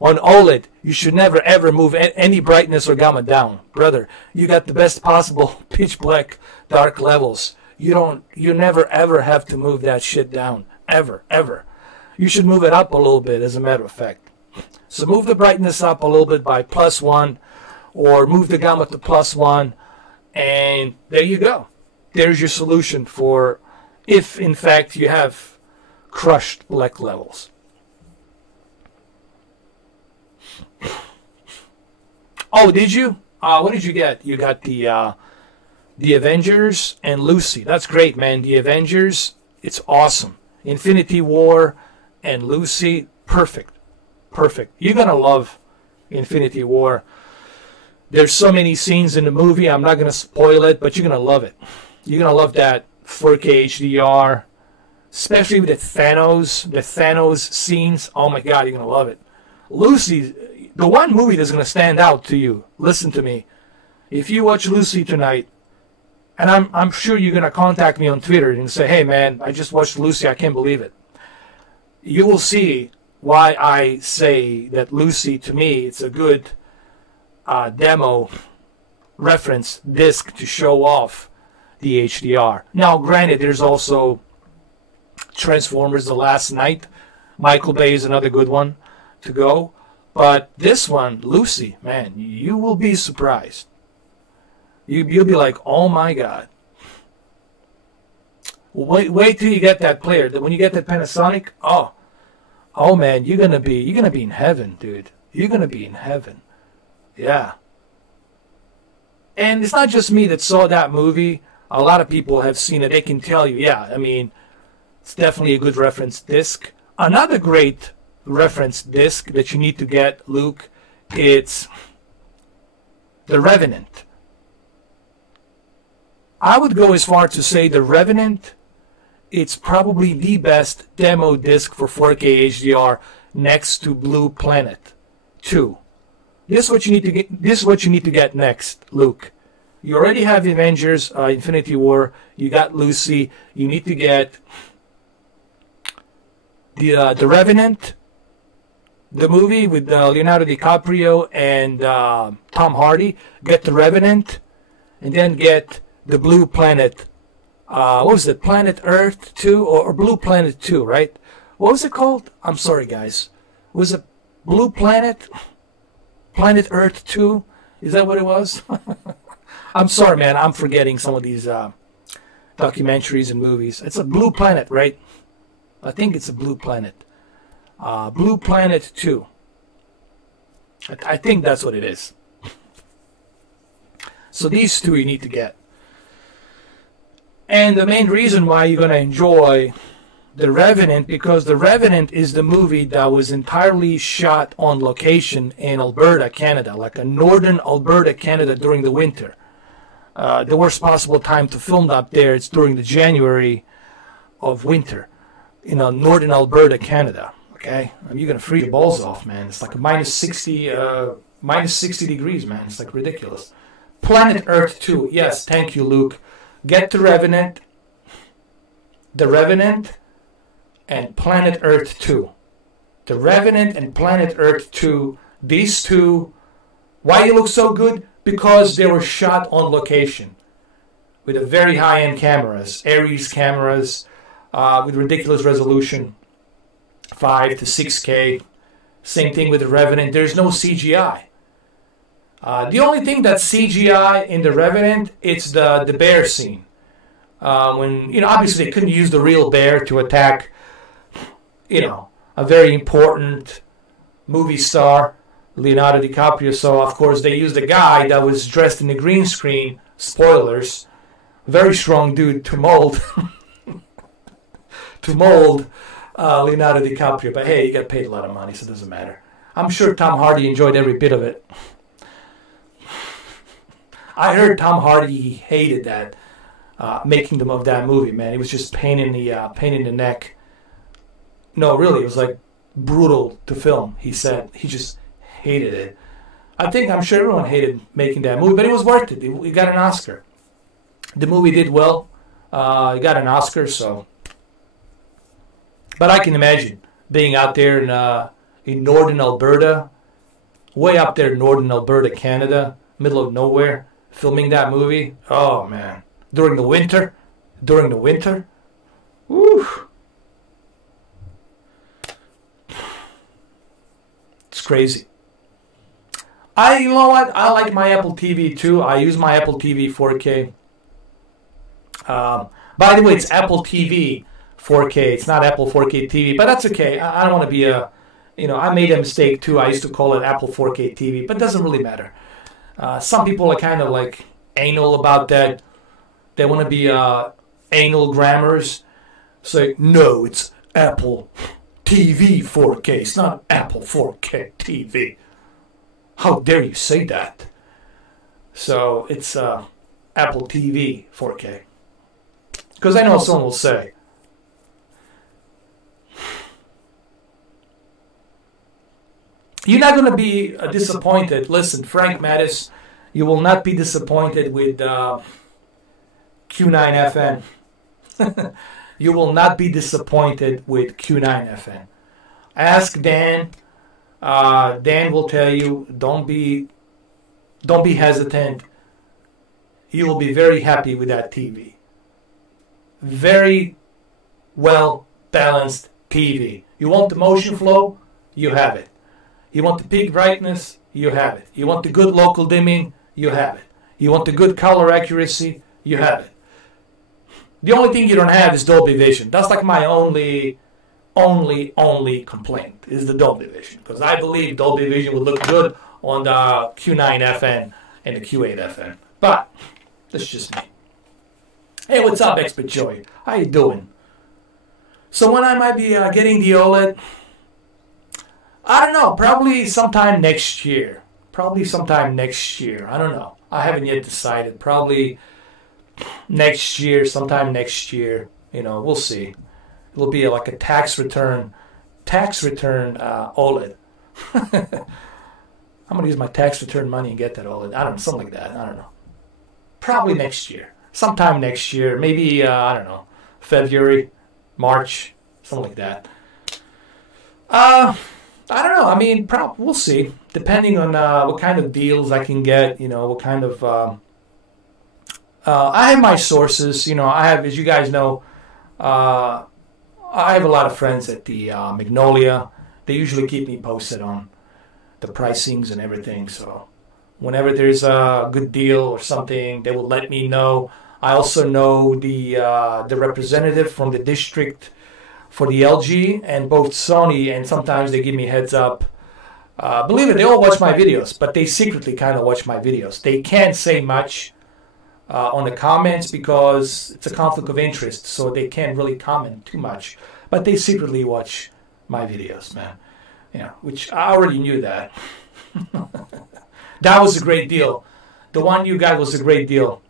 On OLED, you should never ever move any brightness or gamma down. Brother, you got the best possible pitch black dark levels. You never ever have to move that shit down. Ever, ever. You should move it up a little bit, as a matter of fact. So move the brightness up a little bit by +1, or move the gamma to +1, and there you go. There's your solution for if, in fact, you have crushed black levels. Oh, did you? What did you get? You got the Avengers and Lucy. That's great, man. The Avengers, it's awesome. Infinity War and Lucy, perfect. Perfect. You're going to love Infinity War. There's so many scenes in the movie. I'm not going to spoil it, but you're going to love it. You're going to love that 4K HDR, especially with the Thanos scenes. Oh my God, you're going to love it. Lucy, the one movie that's going to stand out to you, listen to me. If you watch Lucy tonight, and I'm sure you're going to contact me on Twitter and say, hey man, I just watched Lucy, I can't believe it. You will see why I say that Lucy, to me, it's a good demo reference disc to show off the HDR. Now, granted, there's also Transformers The Last Night. Michael Bay is another good one to go. But this one, Lucy, man, you will be surprised. You'll be like, oh my God. Wait till you get that player. When you get that Panasonic, oh man, you're gonna be in heaven, dude. You're gonna be in heaven. Yeah. And it's not just me that saw that movie. A lot of people have seen it. They can tell you, yeah, I mean, it's definitely a good reference disc. Another great reference disc that you need to get, Luke, it's The Revenant. I would go as far to say The Revenant, it's probably the best demo disc for 4K HDR next to Blue Planet 2. This is what you need to get. This is what you need to get next, Luke. You already have Avengers, Infinity War. You got Lucy. You need to get the Revenant, the movie with Leonardo DiCaprio and Tom Hardy. Get the Revenant, and then get the Blue Planet. What was it? Planet Earth 2 or Blue Planet 2, right? What was it called? I'm sorry, guys. Was it Blue Planet? Planet Earth 2? Is that what it was? I'm sorry, man. I'm forgetting some of these documentaries and movies. It's a Blue Planet, right? I think it's a Blue Planet. Blue Planet 2. I think that's what it is. So these two you need to get. And the main reason why you're going to enjoy The Revenant, because The Revenant is the movie that was entirely shot on location in Alberta, Canada, like a northern Alberta, Canada during the winter. The worst possible time to film up there is during the January of winter in northern Alberta, Canada. Okay, I mean, you're gonna freeze your balls off, man. It's like a minus 60 degrees, man. It's like ridiculous. Planet Earth 2. Yes, thank you, Luke. Get The Revenant, and Planet Earth 2. The Revenant and Planet Earth 2. These two. Why they look so good? Because they were shot on location with a very high-end cameras, Aries cameras, with ridiculous resolution. 5 to 6K. Same thing with the Revenant. There's no CGI. The only thing that's CGI in the Revenant, it's the bear scene. When, obviously they couldn't use the real bear to attack, a very important movie star, Leonardo DiCaprio. So, of course, they used a guy that was dressed in the green screen. Spoilers. Very strong dude to mold. Leonardo DiCaprio. But hey, he got paid a lot of money, so it doesn't matter. I'm sure Tom Hardy enjoyed every bit of it. I heard Tom Hardy hated that, making them of that movie, man. It was just pain in the neck. No, really, it was like brutal to film, he said. He just hated it. I'm sure everyone hated making that movie, but it was worth it. It got an Oscar. The movie did well. It got an Oscar, so. But I can imagine being out there in northern Alberta, way up there in northern Alberta, Canada, middle of nowhere, filming that movie. Oh, man. During the winter. Woo. It's crazy. You know what? I like my Apple TV too. I use my Apple TV 4K. By the way, it's Apple TV 4K. It's not Apple 4K TV, but that's okay. I don't want to be I made a mistake too. I used to call it Apple 4K TV, but it doesn't really matter. Some people are kind of like anal about that. They want to be anal grammars. Say, no, it's Apple TV 4K. It's not Apple 4K TV. How dare you say that? So it's Apple TV 4K. Because I know someone will say, you're not going to be disappointed. Listen, Frank Mattis, you will not be disappointed with Q9FN. You will not be disappointed with Q9FN. Ask Dan. Dan will tell you, don't be hesitant. You will be very happy with that TV. Very well balanced TV. You want the motion flow? You have it. You want the peak brightness? You have it. You want the good local dimming? You have it. You want the good color accuracy? You have it. The only thing you don't have is Dolby Vision. That's like my only complaint is the Dolby Vision. Because I believe Dolby Vision would look good on the Q9FN and the Q8FN. But that's just me. Hey, what's up, Expert Joey? How you doing? So when I might be getting the OLED, I don't know. Probably sometime next year. I don't know. I haven't yet decided. Probably next year, sometime next year. We'll see. It'll be like a tax return OLED. I'm going to use my tax return money and get that OLED. I don't know, something like that. I don't know. Probably next year. Sometime next year. Maybe, I don't know, February, March, something like that. I don't know. I mean, we'll see. Depending on what kind of deals I can get, what kind of... I have my sources. I have, as you guys know, I have a lot of friends at the Magnolia. They usually keep me posted on the pricings and everything. So whenever there's a good deal or something, they will let me know. I also know the representative from the district for the LG and both Sony, and sometimes they give me heads up. Believe it, they all watch my videos, but they secretly kind of watch my videos. They can't say much on the comments because it's a conflict of interest, so they can't really comment too much. But they secretly watch my videos, man. Which I already knew that. That was a great deal. The one you got was a great deal.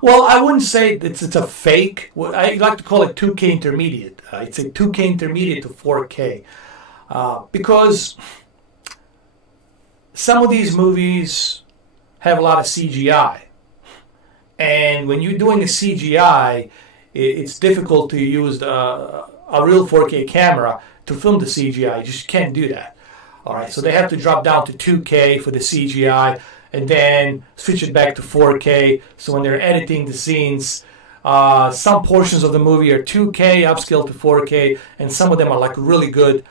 Well, I wouldn't say it's a fake. I like to call it 2K intermediate. It's a 2K intermediate to 4K. Because some of these movies have a lot of CGI. And when you're doing a CGI, it's difficult to use a real 4K camera to film the CGI. You just can't do that. All right, so they have to drop down to 2K for the CGI and then switch it back to 4K. So when they're editing the scenes, Some portions of the movie are 2K, upscale to 4K, and some of them are like really good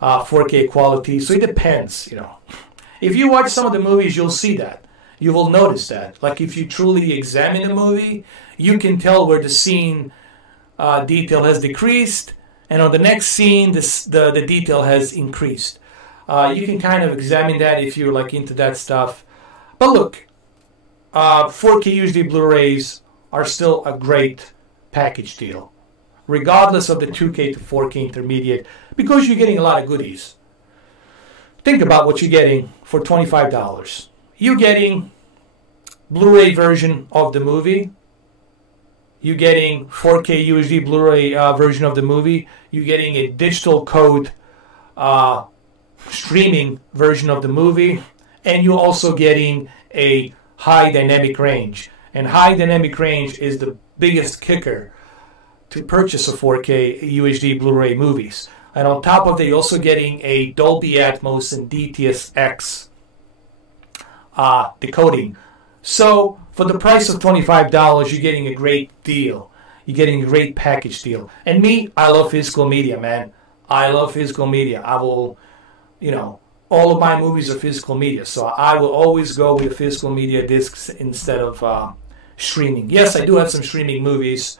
4K quality. So it depends, you know. If you watch some of the movies, you'll see that. You will notice that. Like if you truly examine the movie, you can tell where the scene detail has decreased, and on the next scene, the detail has increased. You can kind of examine that if you're like into that stuff. But look, 4K UHD Blu-rays are still a great package deal, regardless of the 2K to 4K intermediate, because you're getting a lot of goodies. Think about what you're getting for $25. You're getting Blu-ray version of the movie. You're getting 4K UHD Blu-ray version of the movie. You're getting a digital code streaming version of the movie. And you're also getting a high dynamic range. And high dynamic range is the biggest kicker to purchase a 4K UHD Blu-ray movies. And on top of that, you're also getting a Dolby Atmos and DTS:X decoding. So for the price of $25, you're getting a great deal. You're getting a great package deal. And me, I love physical media, man. I love physical media. I will, you know, all of my movies are physical media. So I will always go with physical media discs instead of streaming. Yes, I do have some streaming movies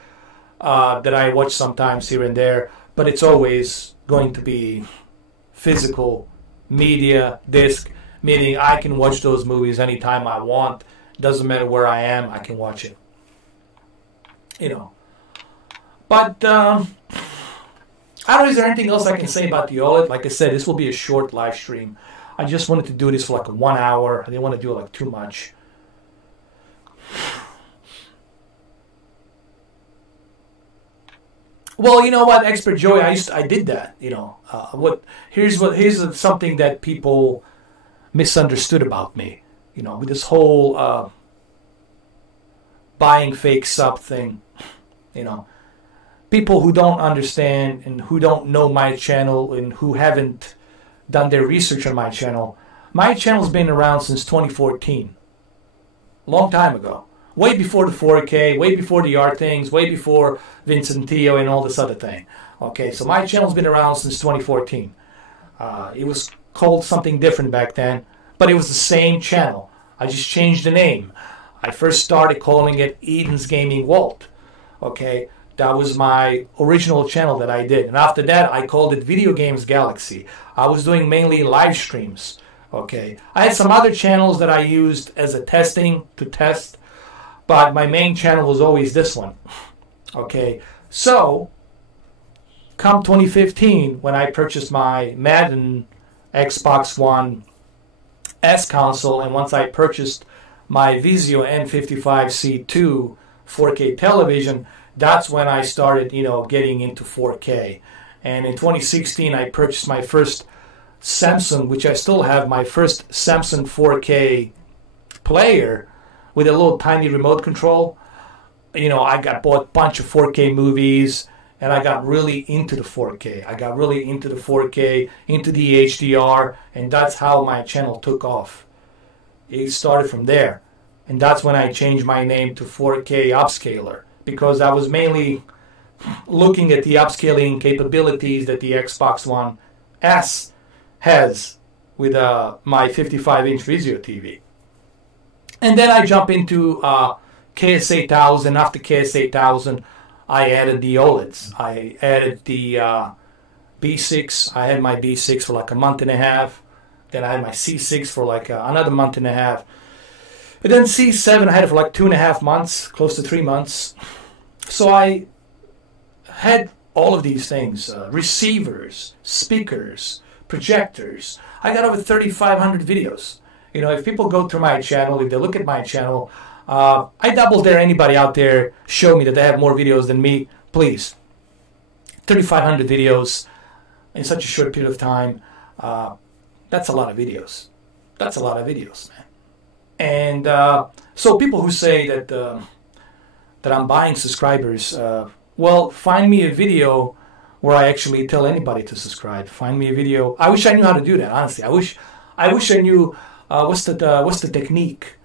that I watch sometimes here and there, but it's always going to be physical media disc, meaning I can watch those movies anytime I want. Doesn't matter where I am, I can watch it. You know. But I don't know, is there anything else I can say about the OLED? Like I said, this will be a short live stream. I just wanted to do this for like 1 hour. I didn't want to do it like too much. Well, you know what, Expert Joey, I did that. You know, here's something that people misunderstood about me. You know, with this whole buying fake sub thing. You know, people who don't understand and who don't know my channel and who haven't done their research on my channel. My channel's been around since 2014. Long time ago. Way before the 4K, way before the art things, way before Vincentio and all this other thing. Okay, so my channel's been around since 2014. It was called something different back then, but it was the same channel. I just changed the name. I first started calling it Eden's Gaming Vault. Okay, that was my original channel that I did. And after that, I called it Video Games Galaxy. I was doing mainly live streams. Okay, I had some other channels that I used as a testing to test. But my main channel was always this one. Okay, so come 2015, when I purchased my Madden Xbox One S console, and once I purchased my Vizio N55C2 4K television, that's when I started, you know, getting into 4K. And in 2016, I purchased my first Samsung, which I still have, my first Samsung 4K player, with a little tiny remote control. You know, I bought a bunch of 4K movies, and I got really into the 4K. I got really into the 4K, into the HDR, and that's how my channel took off. It started from there. And that's when I changed my name to 4K Upscaler, because I was mainly looking at the upscaling capabilities that the Xbox One S has with my 55-inch Vizio TV. And then I jump into KS8000. After KS8000, I added the OLEDs. I added the B6. I had my B6 for like a month and a half. Then I had my C6 for like another month and a half. But then C7, I had it for like 2.5 months, close to 3 months. So I had all of these things, receivers, speakers, projectors. I got over 3,500 videos. You know, if people go through my channel, if they look at my channel, I double dare anybody out there show me that they have more videos than me, please. 3,500 videos in such a short period of time, that's a lot of videos. That's a lot of videos, man. And so people who say that that I'm buying subscribers, well, find me a video where I actually tell anybody to subscribe. Find me a video. I wish I knew how to do that, honestly. I wish I knew what's the technique.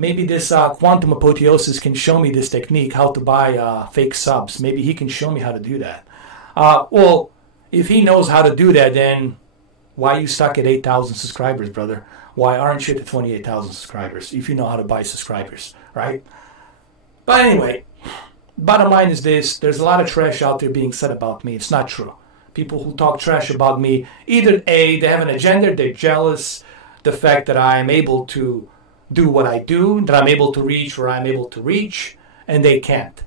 maybe this quantum apotheosis can show me this technique, how to buy fake subs. Maybe he can show me how to do that. Well, if he knows how to do that, then why are you stuck at 8,000 subscribers, brother? Why aren't you at 28,000 subscribers if you know how to buy subscribers, right? But anyway, bottom line is this. There's a lot of trash out there being said about me. It's not true. People who talk trash about me, either A, they have an agenda, they're jealous, the fact that I'm able to do what I do, that I'm able to reach where I'm able to reach, and they can't.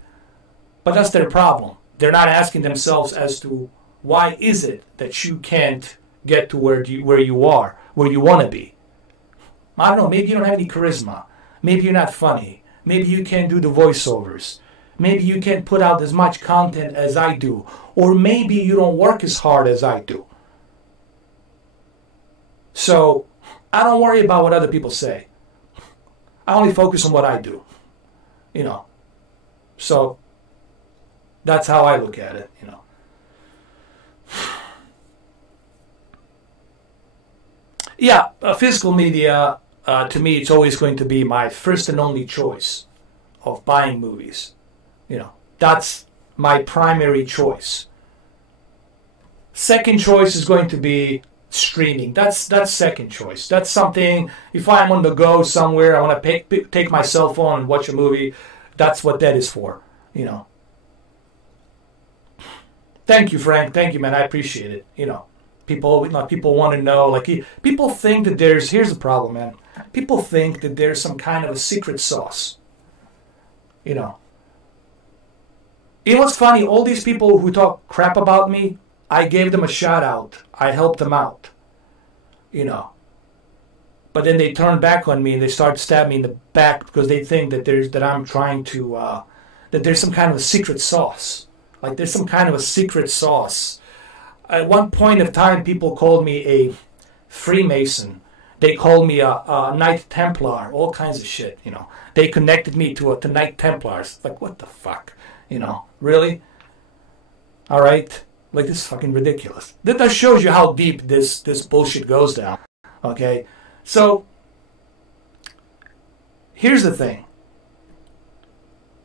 But that's their problem. They're not asking themselves as to why is it that you can't get to where you are, where you want to be. I don't know, maybe you don't have any charisma. Maybe you're not funny. Maybe you can't do the voiceovers. Maybe you can't put out as much content as I do. Or maybe you don't work as hard as I do. So, I don't worry about what other people say. I only focus on what I do. You know. So, that's how I look at it, you know. Yeah, physical media, to me, it's always going to be my first and only choice of buying movies. You know, that's my primary choice. Second choice is going to be streaming. That's second choice. That's something, if I'm on the go somewhere, I want to take my cell phone and watch a movie, that's what that is for, you know. Thank you, Frank. Thank you, man. I appreciate it, you know. People want to know, like, people think that here's the problem, man. People think that there's some kind of a secret sauce. You know. You know what's funny? All these people who talk crap about me, I gave them a shout out. I helped them out. You know. But then they turn back on me and they start stabbing me in the back because they think that I'm trying to, that there's some kind of a secret sauce. Like there's some kind of a secret sauce. At one point of time, people called me a Freemason. They called me a Knight Templar, all kinds of shit, you know. They connected me to Knight Templars. Like, what the fuck? You know, really? All right? Like, this is fucking ridiculous. That shows you how deep this bullshit goes down. Okay? So, here's the thing.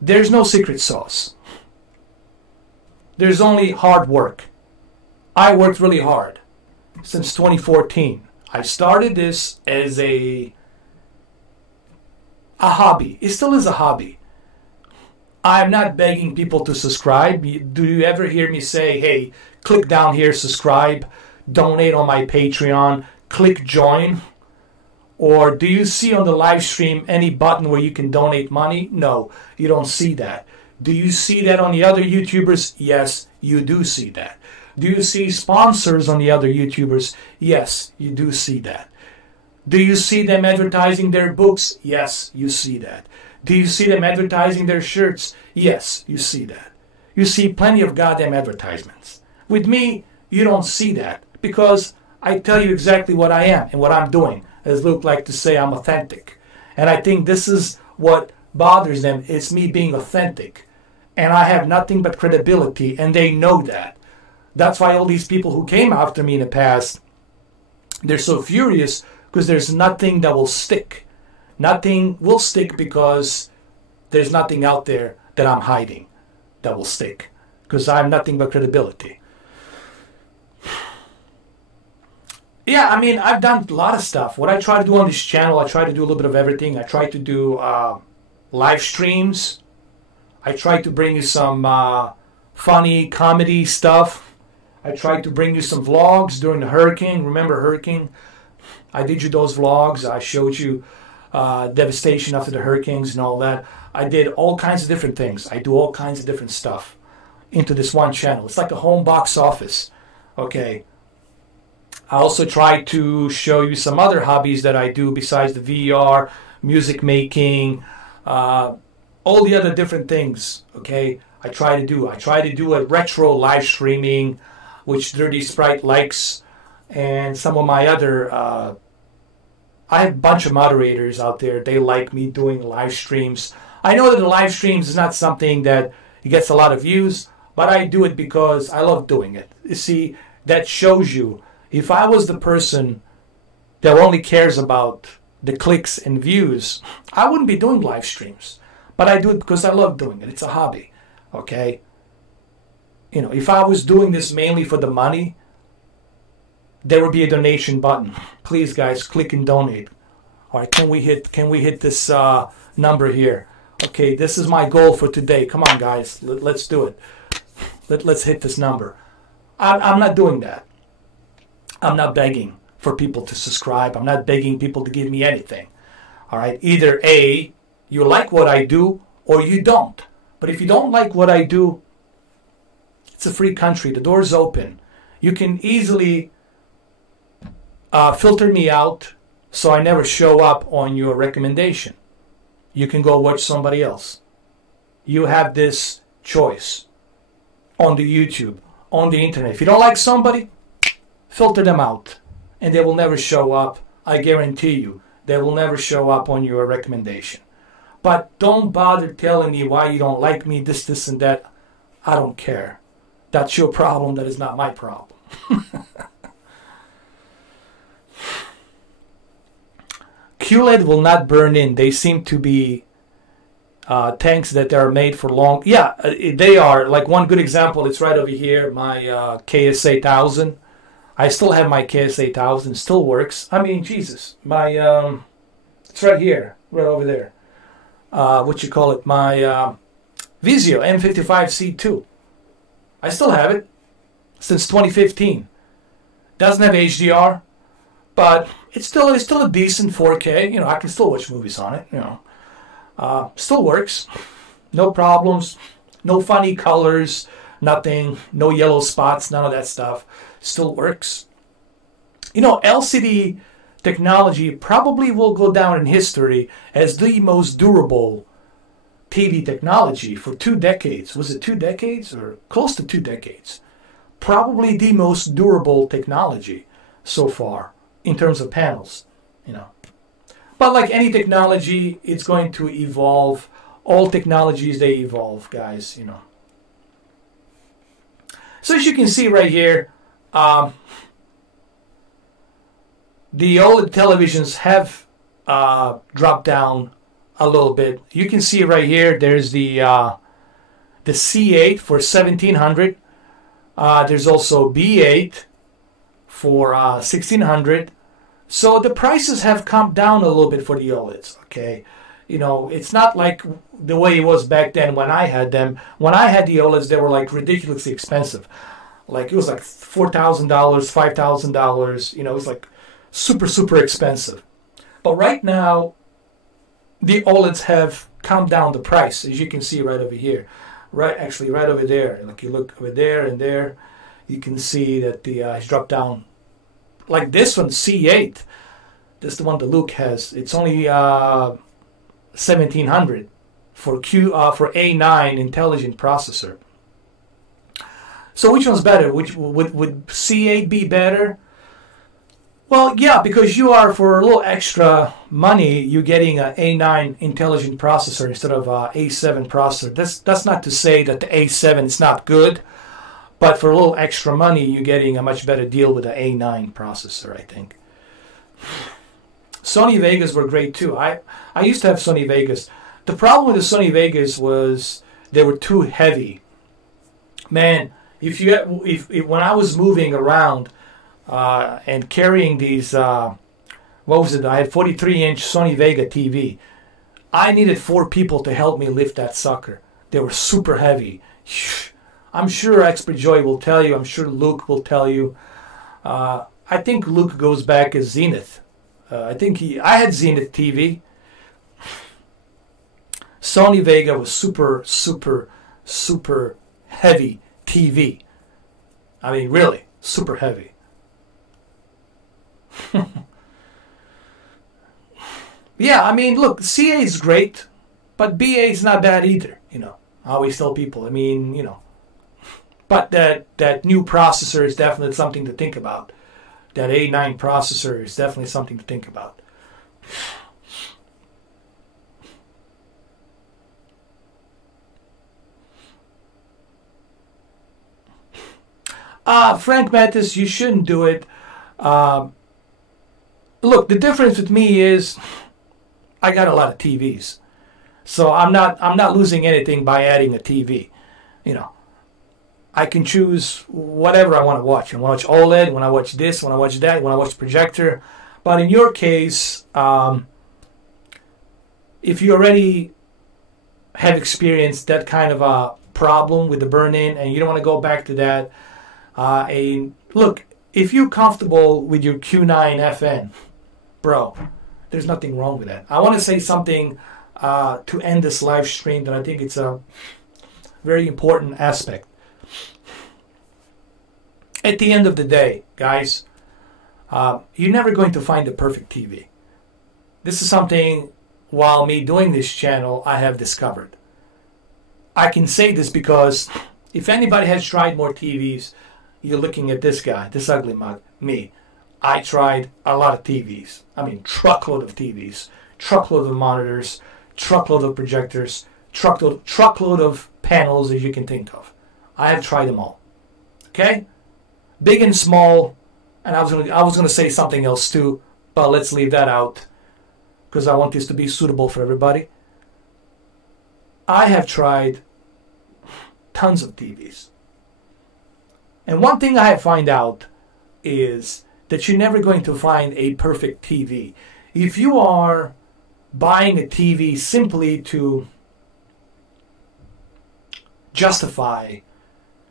There's no secret sauce. There's only hard work. I worked really hard since 2014. I started this as a hobby. It still is a hobby. I'm not begging people to subscribe. Do you ever hear me say, hey, click down here, subscribe, donate on my Patreon, click join? Or do you see on the live stream any button where you can donate money? No, you don't see that. Do you see that on the other YouTubers? Yes, you do see that. Do you see sponsors on the other YouTubers? Yes, you do see that. Do you see them advertising their books? Yes, you see that. Do you see them advertising their shirts? Yes, you see that. You see plenty of goddamn advertisements. With me, you don't see that because I tell you exactly what I am and what I'm doing. As Luke like to say, I'm authentic. And I think this is what bothers them. It's me being authentic. And I have nothing but credibility, and they know that. That's why all these people who came after me in the past, they're so furious because there's nothing that will stick. Nothing will stick because there's nothing out there that I'm hiding that will stick. Because I have nothing but credibility. Yeah, I mean, I've done a lot of stuff. What I try to do on this channel, I try to do a little bit of everything. I try to do live streams. I try to bring you some funny comedy stuff. I tried to bring you some vlogs during the hurricane. Remember hurricane? I did you those vlogs. I showed you devastation after the hurricanes and all that. I did all kinds of different things. I do all kinds of different stuff into this one channel. It's like a home box office. Okay. I also try to show you some other hobbies that I do besides the VR, music making, all the other different things. Okay. I try to do a retro live streaming, which Dirty Sprite likes, and some of my other, I have a bunch of moderators out there. They like me doing live streams. I know that the live streams is not something that gets a lot of views, but I do it because I love doing it. You see, that shows you, if I was the person that only cares about the clicks and views, I wouldn't be doing live streams. But I do it because I love doing it. It's a hobby, okay? You know, if I was doing this mainly for the money, there would be a donation button. Please, guys, click and donate. All right, can we hit this number here? Okay, this is my goal for today. Come on, guys, let's do it. Let's hit this number. I'm not doing that. I'm not begging for people to subscribe. I'm not begging people to give me anything. All right, either A, you like what I do, or you don't. But if you don't like what I do, it's a free country. The door's open. You can easily filter me out so I never show up on your recommendation. You can go watch somebody else. You have this choice on the YouTube, on the internet. If you don't like somebody, filter them out and they will never show up. I guarantee you, they will never show up on your recommendation. But don't bother telling me why you don't like me, this, and that. I don't care. That's your problem. That is not my problem. QLED will not burn in. They seem to be tanks that are made for long. Yeah, they are. Like one good example, it's right over here, my KS8000. I still have my KS8000. Still works. I mean, Jesus. My, it's right here. Right over there. What you call it? My Vizio M55C2. I still have it since 2015. Doesn't have HDR, but it's still a decent 4K. You know, I can still watch movies on it. You know, still works. No problems. No funny colors. Nothing. No yellow spots. None of that stuff. Still works. You know, LCD technology probably will go down in history as the most durable TV technology for 2 decades. Was it 2 decades or close to 2 decades? Probably the most durable technology so far in terms of panels, you know. But like any technology, it's going to evolve. All technologies, they evolve, guys, you know. So as you can see right here, the OLED televisions have dropped down a little bit. You can see right here, there's the C8 for 1700. There's also B8 for 1600. So the prices have come down a little bit for the OLEDs, okay? You know, it's not like the way it was back then when I had them. When I had the OLEDs, they were like ridiculously expensive. Like it was like $4,000, $5,000, you know, it was like super, super expensive. But right now, the OLEDs have come down the price, as you can see right over here. Actually right over there. Like you look over there and there, you can see that the it's dropped down. Like this one, C8, this is the one that Luke has. It's only 1700 for A9 intelligent processor. So which one's better? Would C8 be better? Well, yeah, because you are, for a little extra money, you're getting an A9 intelligent processor instead of an A7 processor. That's not to say that the A7 is not good, but for a little extra money, you're getting a much better deal with the A9 processor, I think. Sony Vegas were great too. I used to have Sony Vegas. The problem with the Sony Vegas was they were too heavy. Man, when I was moving around, and carrying these, what was it? I had 43-inch Sony Vega TV. I needed 4 people to help me lift that sucker. They were super heavy. I'm sure Expert Joy will tell you. I'm sure Luke will tell you. I think Luke goes back as Zenith. I had Zenith TV. Sony Vega was super, super, super heavy TV. I mean, really, super heavy. Yeah, I mean, look, CA is great, but BA is not bad either, you know. I always tell people, I mean, you know. But that new processor is definitely something to think about. That A9 processor is definitely something to think about. Frank Mattis, you shouldn't do it. look, the difference with me is I got a lot of TVs. So I'm not losing anything by adding a TV. You know, I can choose whatever I want to watch. I want to watch OLED, when I watch this, when I watch that, when I watch projector. But in your case, if you already have experienced that kind of a problem with the burn-in and you don't want to go back to that, look, if you're comfortable with your Q9 FN, bro, there's nothing wrong with that. I want to say something to end this live stream that I think it's a very important aspect. At the end of the day, guys, you're never going to find the perfect TV. This is something, while me doing this channel, I have discovered. I can say this because if anybody has tried more TVs, you're looking at this guy, this ugly mug, me. I tried a lot of TVs. I mean, truckload of TVs, truckload of monitors, truckload of projectors, truckload of panels that you can think of. I have tried them all. Okay? Big and small, and I was gonna say something else too, but let's leave that out because I want this to be suitable for everybody. I have tried tons of TVs. And one thing I have found out is that you're never going to find a perfect TV. If you are buying a TV simply to justify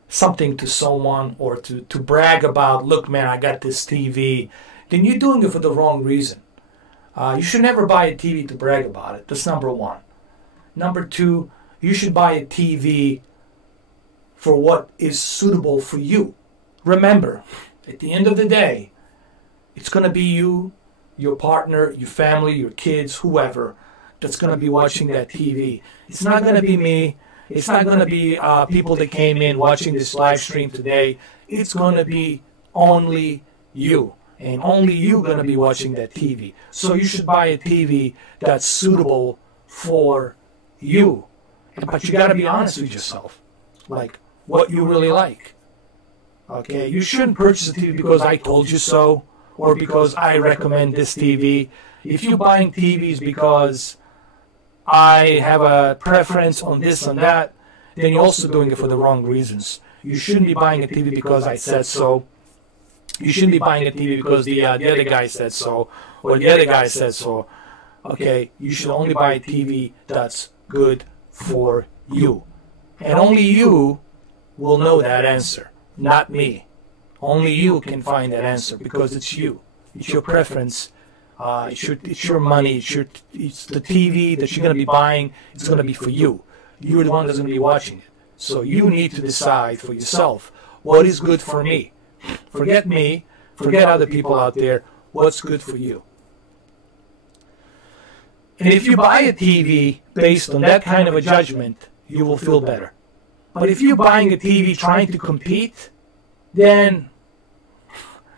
something to someone or to brag about, look man, I got this TV, then you're doing it for the wrong reason. You should never buy a TV to brag about it. That's number one. Number two, you should buy a TV for what is suitable for you. Remember, at the end of the day, it's going to be you, your partner, your family, your kids, whoever, that's going to be watching that TV. It's not going to be me. It's not going to be people that came in watching this live stream today. It's going to be only you. And only you going to be watching that TV. So you should buy a TV that's suitable for you. But you got to be honest with yourself. Like, what you really like. Okay? You shouldn't purchase a TV because I told you so, or because I recommend this TV. If you're buying TVs because I have a preference on this and that, then you're also doing it for the wrong reasons. You shouldn't be buying a TV because I said so. You shouldn't be buying a TV because the other guy said so, or the other guy said so. Okay, you should only buy a TV that's good for you. And only you will know that answer, not me. Only you can find that answer because it's you. It's your preference. It's your money. It's the TV that you're going to be buying. It's going to be for you. You're the one that's going to be watching it. So you need to decide for yourself what is good for me. Forget me. Forget other people out there. What's good for you? And if you buy a TV based on that kind of a judgment, you will feel better. But if you're buying a TV trying to compete, then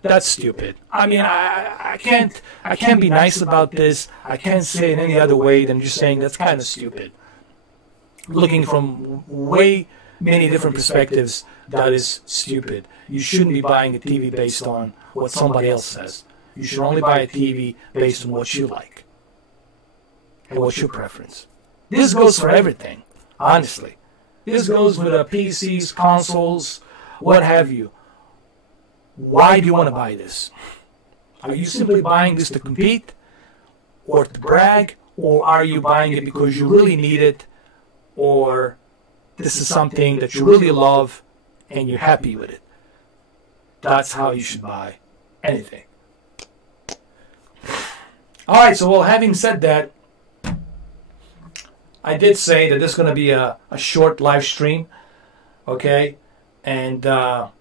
that's stupid. I mean, I can't be nice about this. I can't say it any other way than just saying that's kind of stupid. Looking from way many different perspectives, that is stupid. You shouldn't be buying a TV based on what somebody else says. You should only buy a TV based on what you like and what's your preference. This goes for everything, honestly. This goes with PCs, consoles, what have you. Why do you want to buy this? Are you simply buying this to compete or to brag, or are you buying it because you really need it, or this is something that you really love and you're happy with it? That's how you should buy anything. Alright, so well, having said that, I did say that this is going to be a short live stream, okay? And I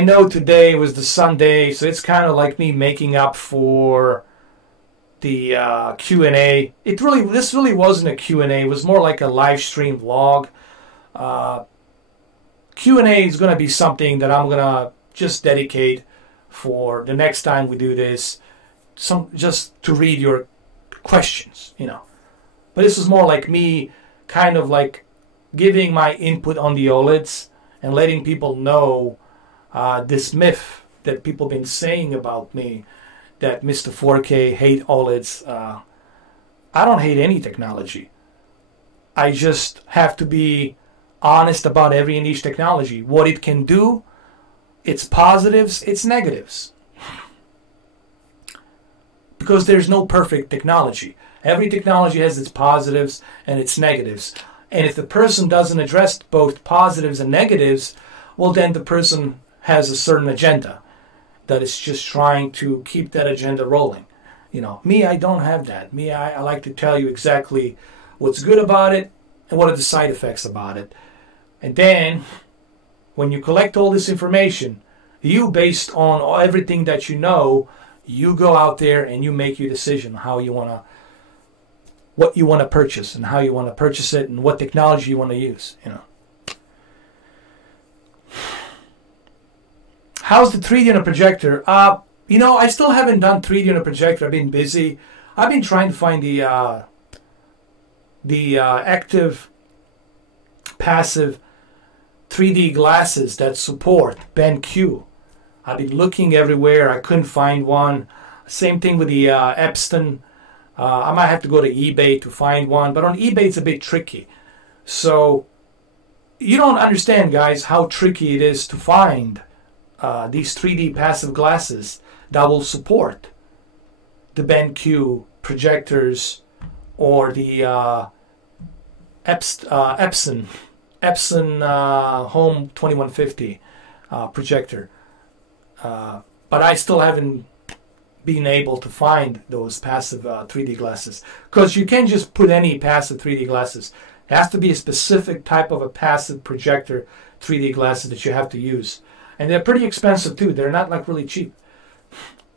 know today was the Sunday, so it's kind of like me making up for the Q&A. This really wasn't a Q&A. It was more like a live stream vlog. Q&A is going to be something that I'm going to just dedicate for the next time we do this, just to read your questions, you know. But this is more like me kind of like giving my input on the OLEDs and letting people know this myth that people been saying about me, that Mr. 4K hate OLEDs. I don't hate any technology. I just have to be honest about every and each technology. What it can do, its positives, its negatives. Because there's no perfect technology. Every technology has its positives and its negatives. And if the person doesn't address both positives and negatives, well, then the person has a certain agenda that is just trying to keep that agenda rolling. You know, me, I don't have that. Me, I like to tell you exactly what's good about it and what are the side effects about it. And then, when you collect all this information, you, based on everything that you know, you go out there and you make your decision how you want to, what you want to purchase and how you want to purchase it and what technology you want to use, you know. How's the 3D on a projector? You know, I still haven't done 3D on a projector. I've been busy. I've been trying to find the active, passive 3D glasses that support BenQ. I've been looking everywhere. I couldn't find one. Same thing with the Epson. I might have to go to eBay to find one, but on eBay it's a bit tricky. So you don't understand, guys, how tricky it is to find these 3D passive glasses that will support the BenQ projectors or the Epson Home 2150 projector. But I still haven't been able to find those passive 3D glasses, because you can't just put any passive 3D glasses. It has to be a specific type of a passive projector 3D glasses that you have to use. And they're pretty expensive too. They're not like really cheap.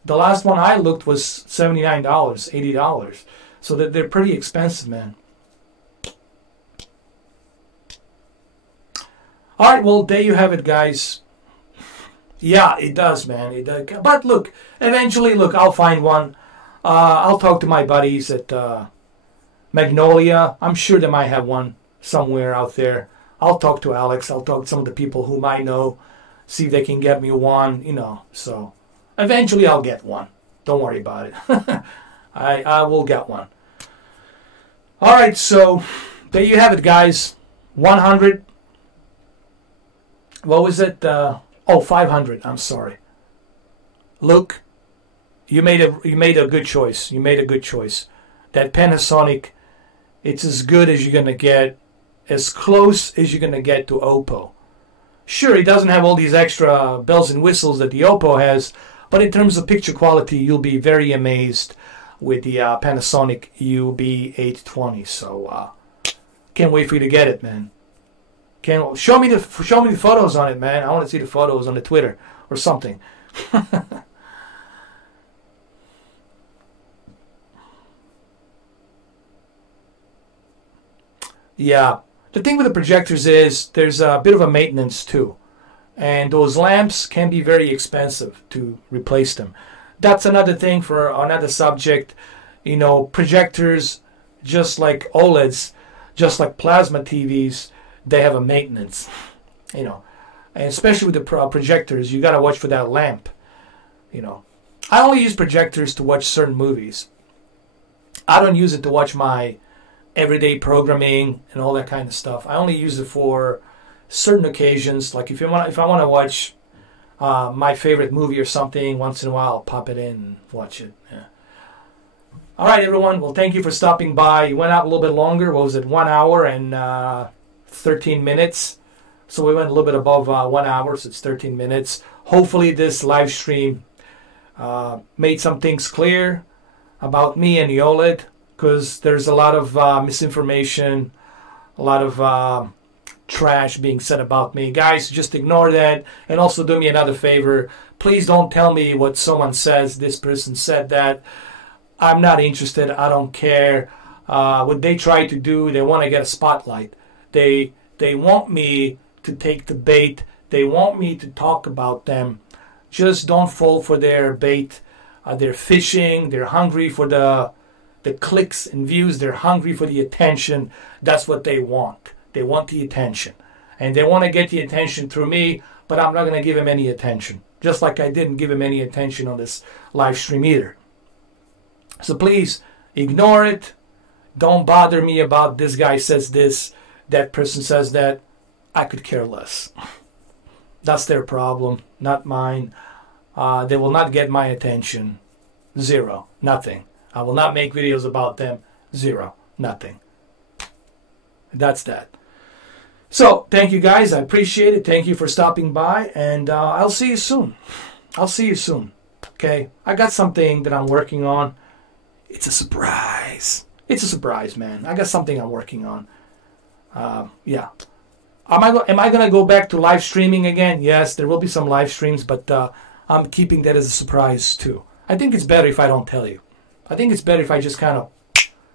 The last one I looked was $79, $80. So they're pretty expensive, man. All right, well, there you have it, guys. Yeah, it does, man. It does. But look, eventually, look, I'll find one. I'll talk to my buddies at Magnolia. I'm sure they might have one somewhere out there. I'll talk to Alex. I'll talk to some of the people whom I know, see if they can get me one, you know. So eventually I'll get one. Don't worry about it. I will get one. All right, so there you have it, guys. 100. What was it? 500. I'm sorry. Luke, you made a good choice. You made a good choice. That Panasonic, it's as good as you're gonna get, as close as you're gonna get to Oppo. Sure, it doesn't have all these extra bells and whistles that the Oppo has, but in terms of picture quality, you'll be very amazed with the Panasonic UB820. So can't wait for you to get it, man. Show me the photos on it, man. I want to see the photos on the Twitter or something. Yeah, the thing with the projectors is there's a bit of a maintenance too, and those lamps can be very expensive to replace them. That's another thing for another subject. You know, projectors, just like OLEDs, just like plasma TVs, they have a maintenance, you know, and especially with the projectors, you got to watch for that lamp, you know. I only use projectors to watch certain movies. I don't use it to watch my everyday programming and all that kind of stuff. I only use it for certain occasions, like if I want to watch my favorite movie or something, once in a while I'll pop it in and watch it. Yeah. All right, everyone. Well, thank you for stopping by. You went out a little bit longer. What was it? 1 hour and 13 minutes. So we went a little bit above 1 hour, so it's 13 minutes. Hopefully this live stream made some things clear about me and the OLED, because there's a lot of misinformation, a lot of trash being said about me. Guys, just ignore that, and also do me another favor. Please don't tell me what someone says, this person said that. I'm not interested. I don't care. What they try to do, they want to get a spotlight. They want me to take the bait. They want me to talk about them. Just don't fall for their bait. They're fishing. They're hungry for the clicks and views. They're hungry for the attention. That's what they want. They want the attention. And they want to get the attention through me, but I'm not going to give them any attention. Just like I didn't give him any attention on this live stream either. So please ignore it. Don't bother me about this guy says this, that person says that. I could care less. That's their problem, not mine. They will not get my attention. Zero. Nothing. I will not make videos about them. Zero. Nothing. That's that. So, thank you guys. I appreciate it. Thank you for stopping by. And I'll see you soon. I'll see you soon. Okay? I got something that I'm working on. It's a surprise. It's a surprise, man. I got something I'm working on. Yeah. Am I going to go back to live streaming again? Yes, there will be some live streams, but I'm keeping that as a surprise too. I think it's better if I don't tell you. I think it's better if I just kind of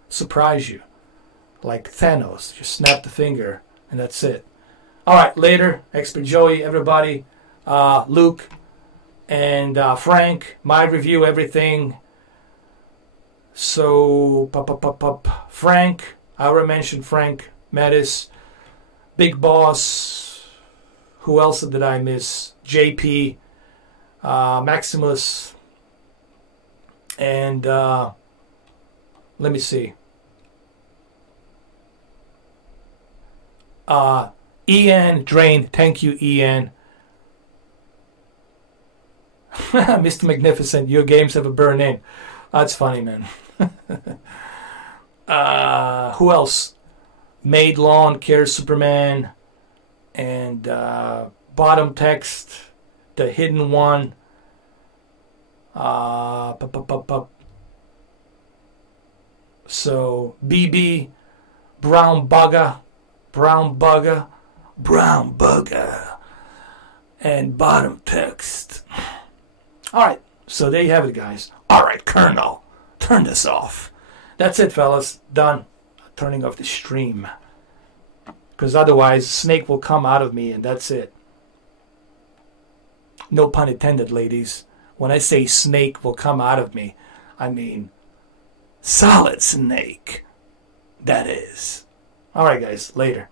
surprise you. Like Thanos. Just snap the finger and that's it. Alright, later. Expert Joey, everybody. Luke and Frank. My review, everything. So, Frank. I already mentioned Frank Mattis. Big Boss. Who else did I miss? JP. Maximus. And let me see. Ian Drain. Thank you, Ian. Mr. Magnificent. Your games have a burn name. That's funny, man. Who else? Made Lawn, Cares Superman, and Bottom Text, The Hidden One. So BB, Brown Bugger, and Bottom Text. Alright, so there you have it, guys. Alright, Colonel, turn this off. That's it, fellas. Done. Turning off the stream. Because otherwise, snake will come out of me and that's it. No pun intended, ladies. When I say snake will come out of me, I mean solid snake. That is. Alright, guys. Later.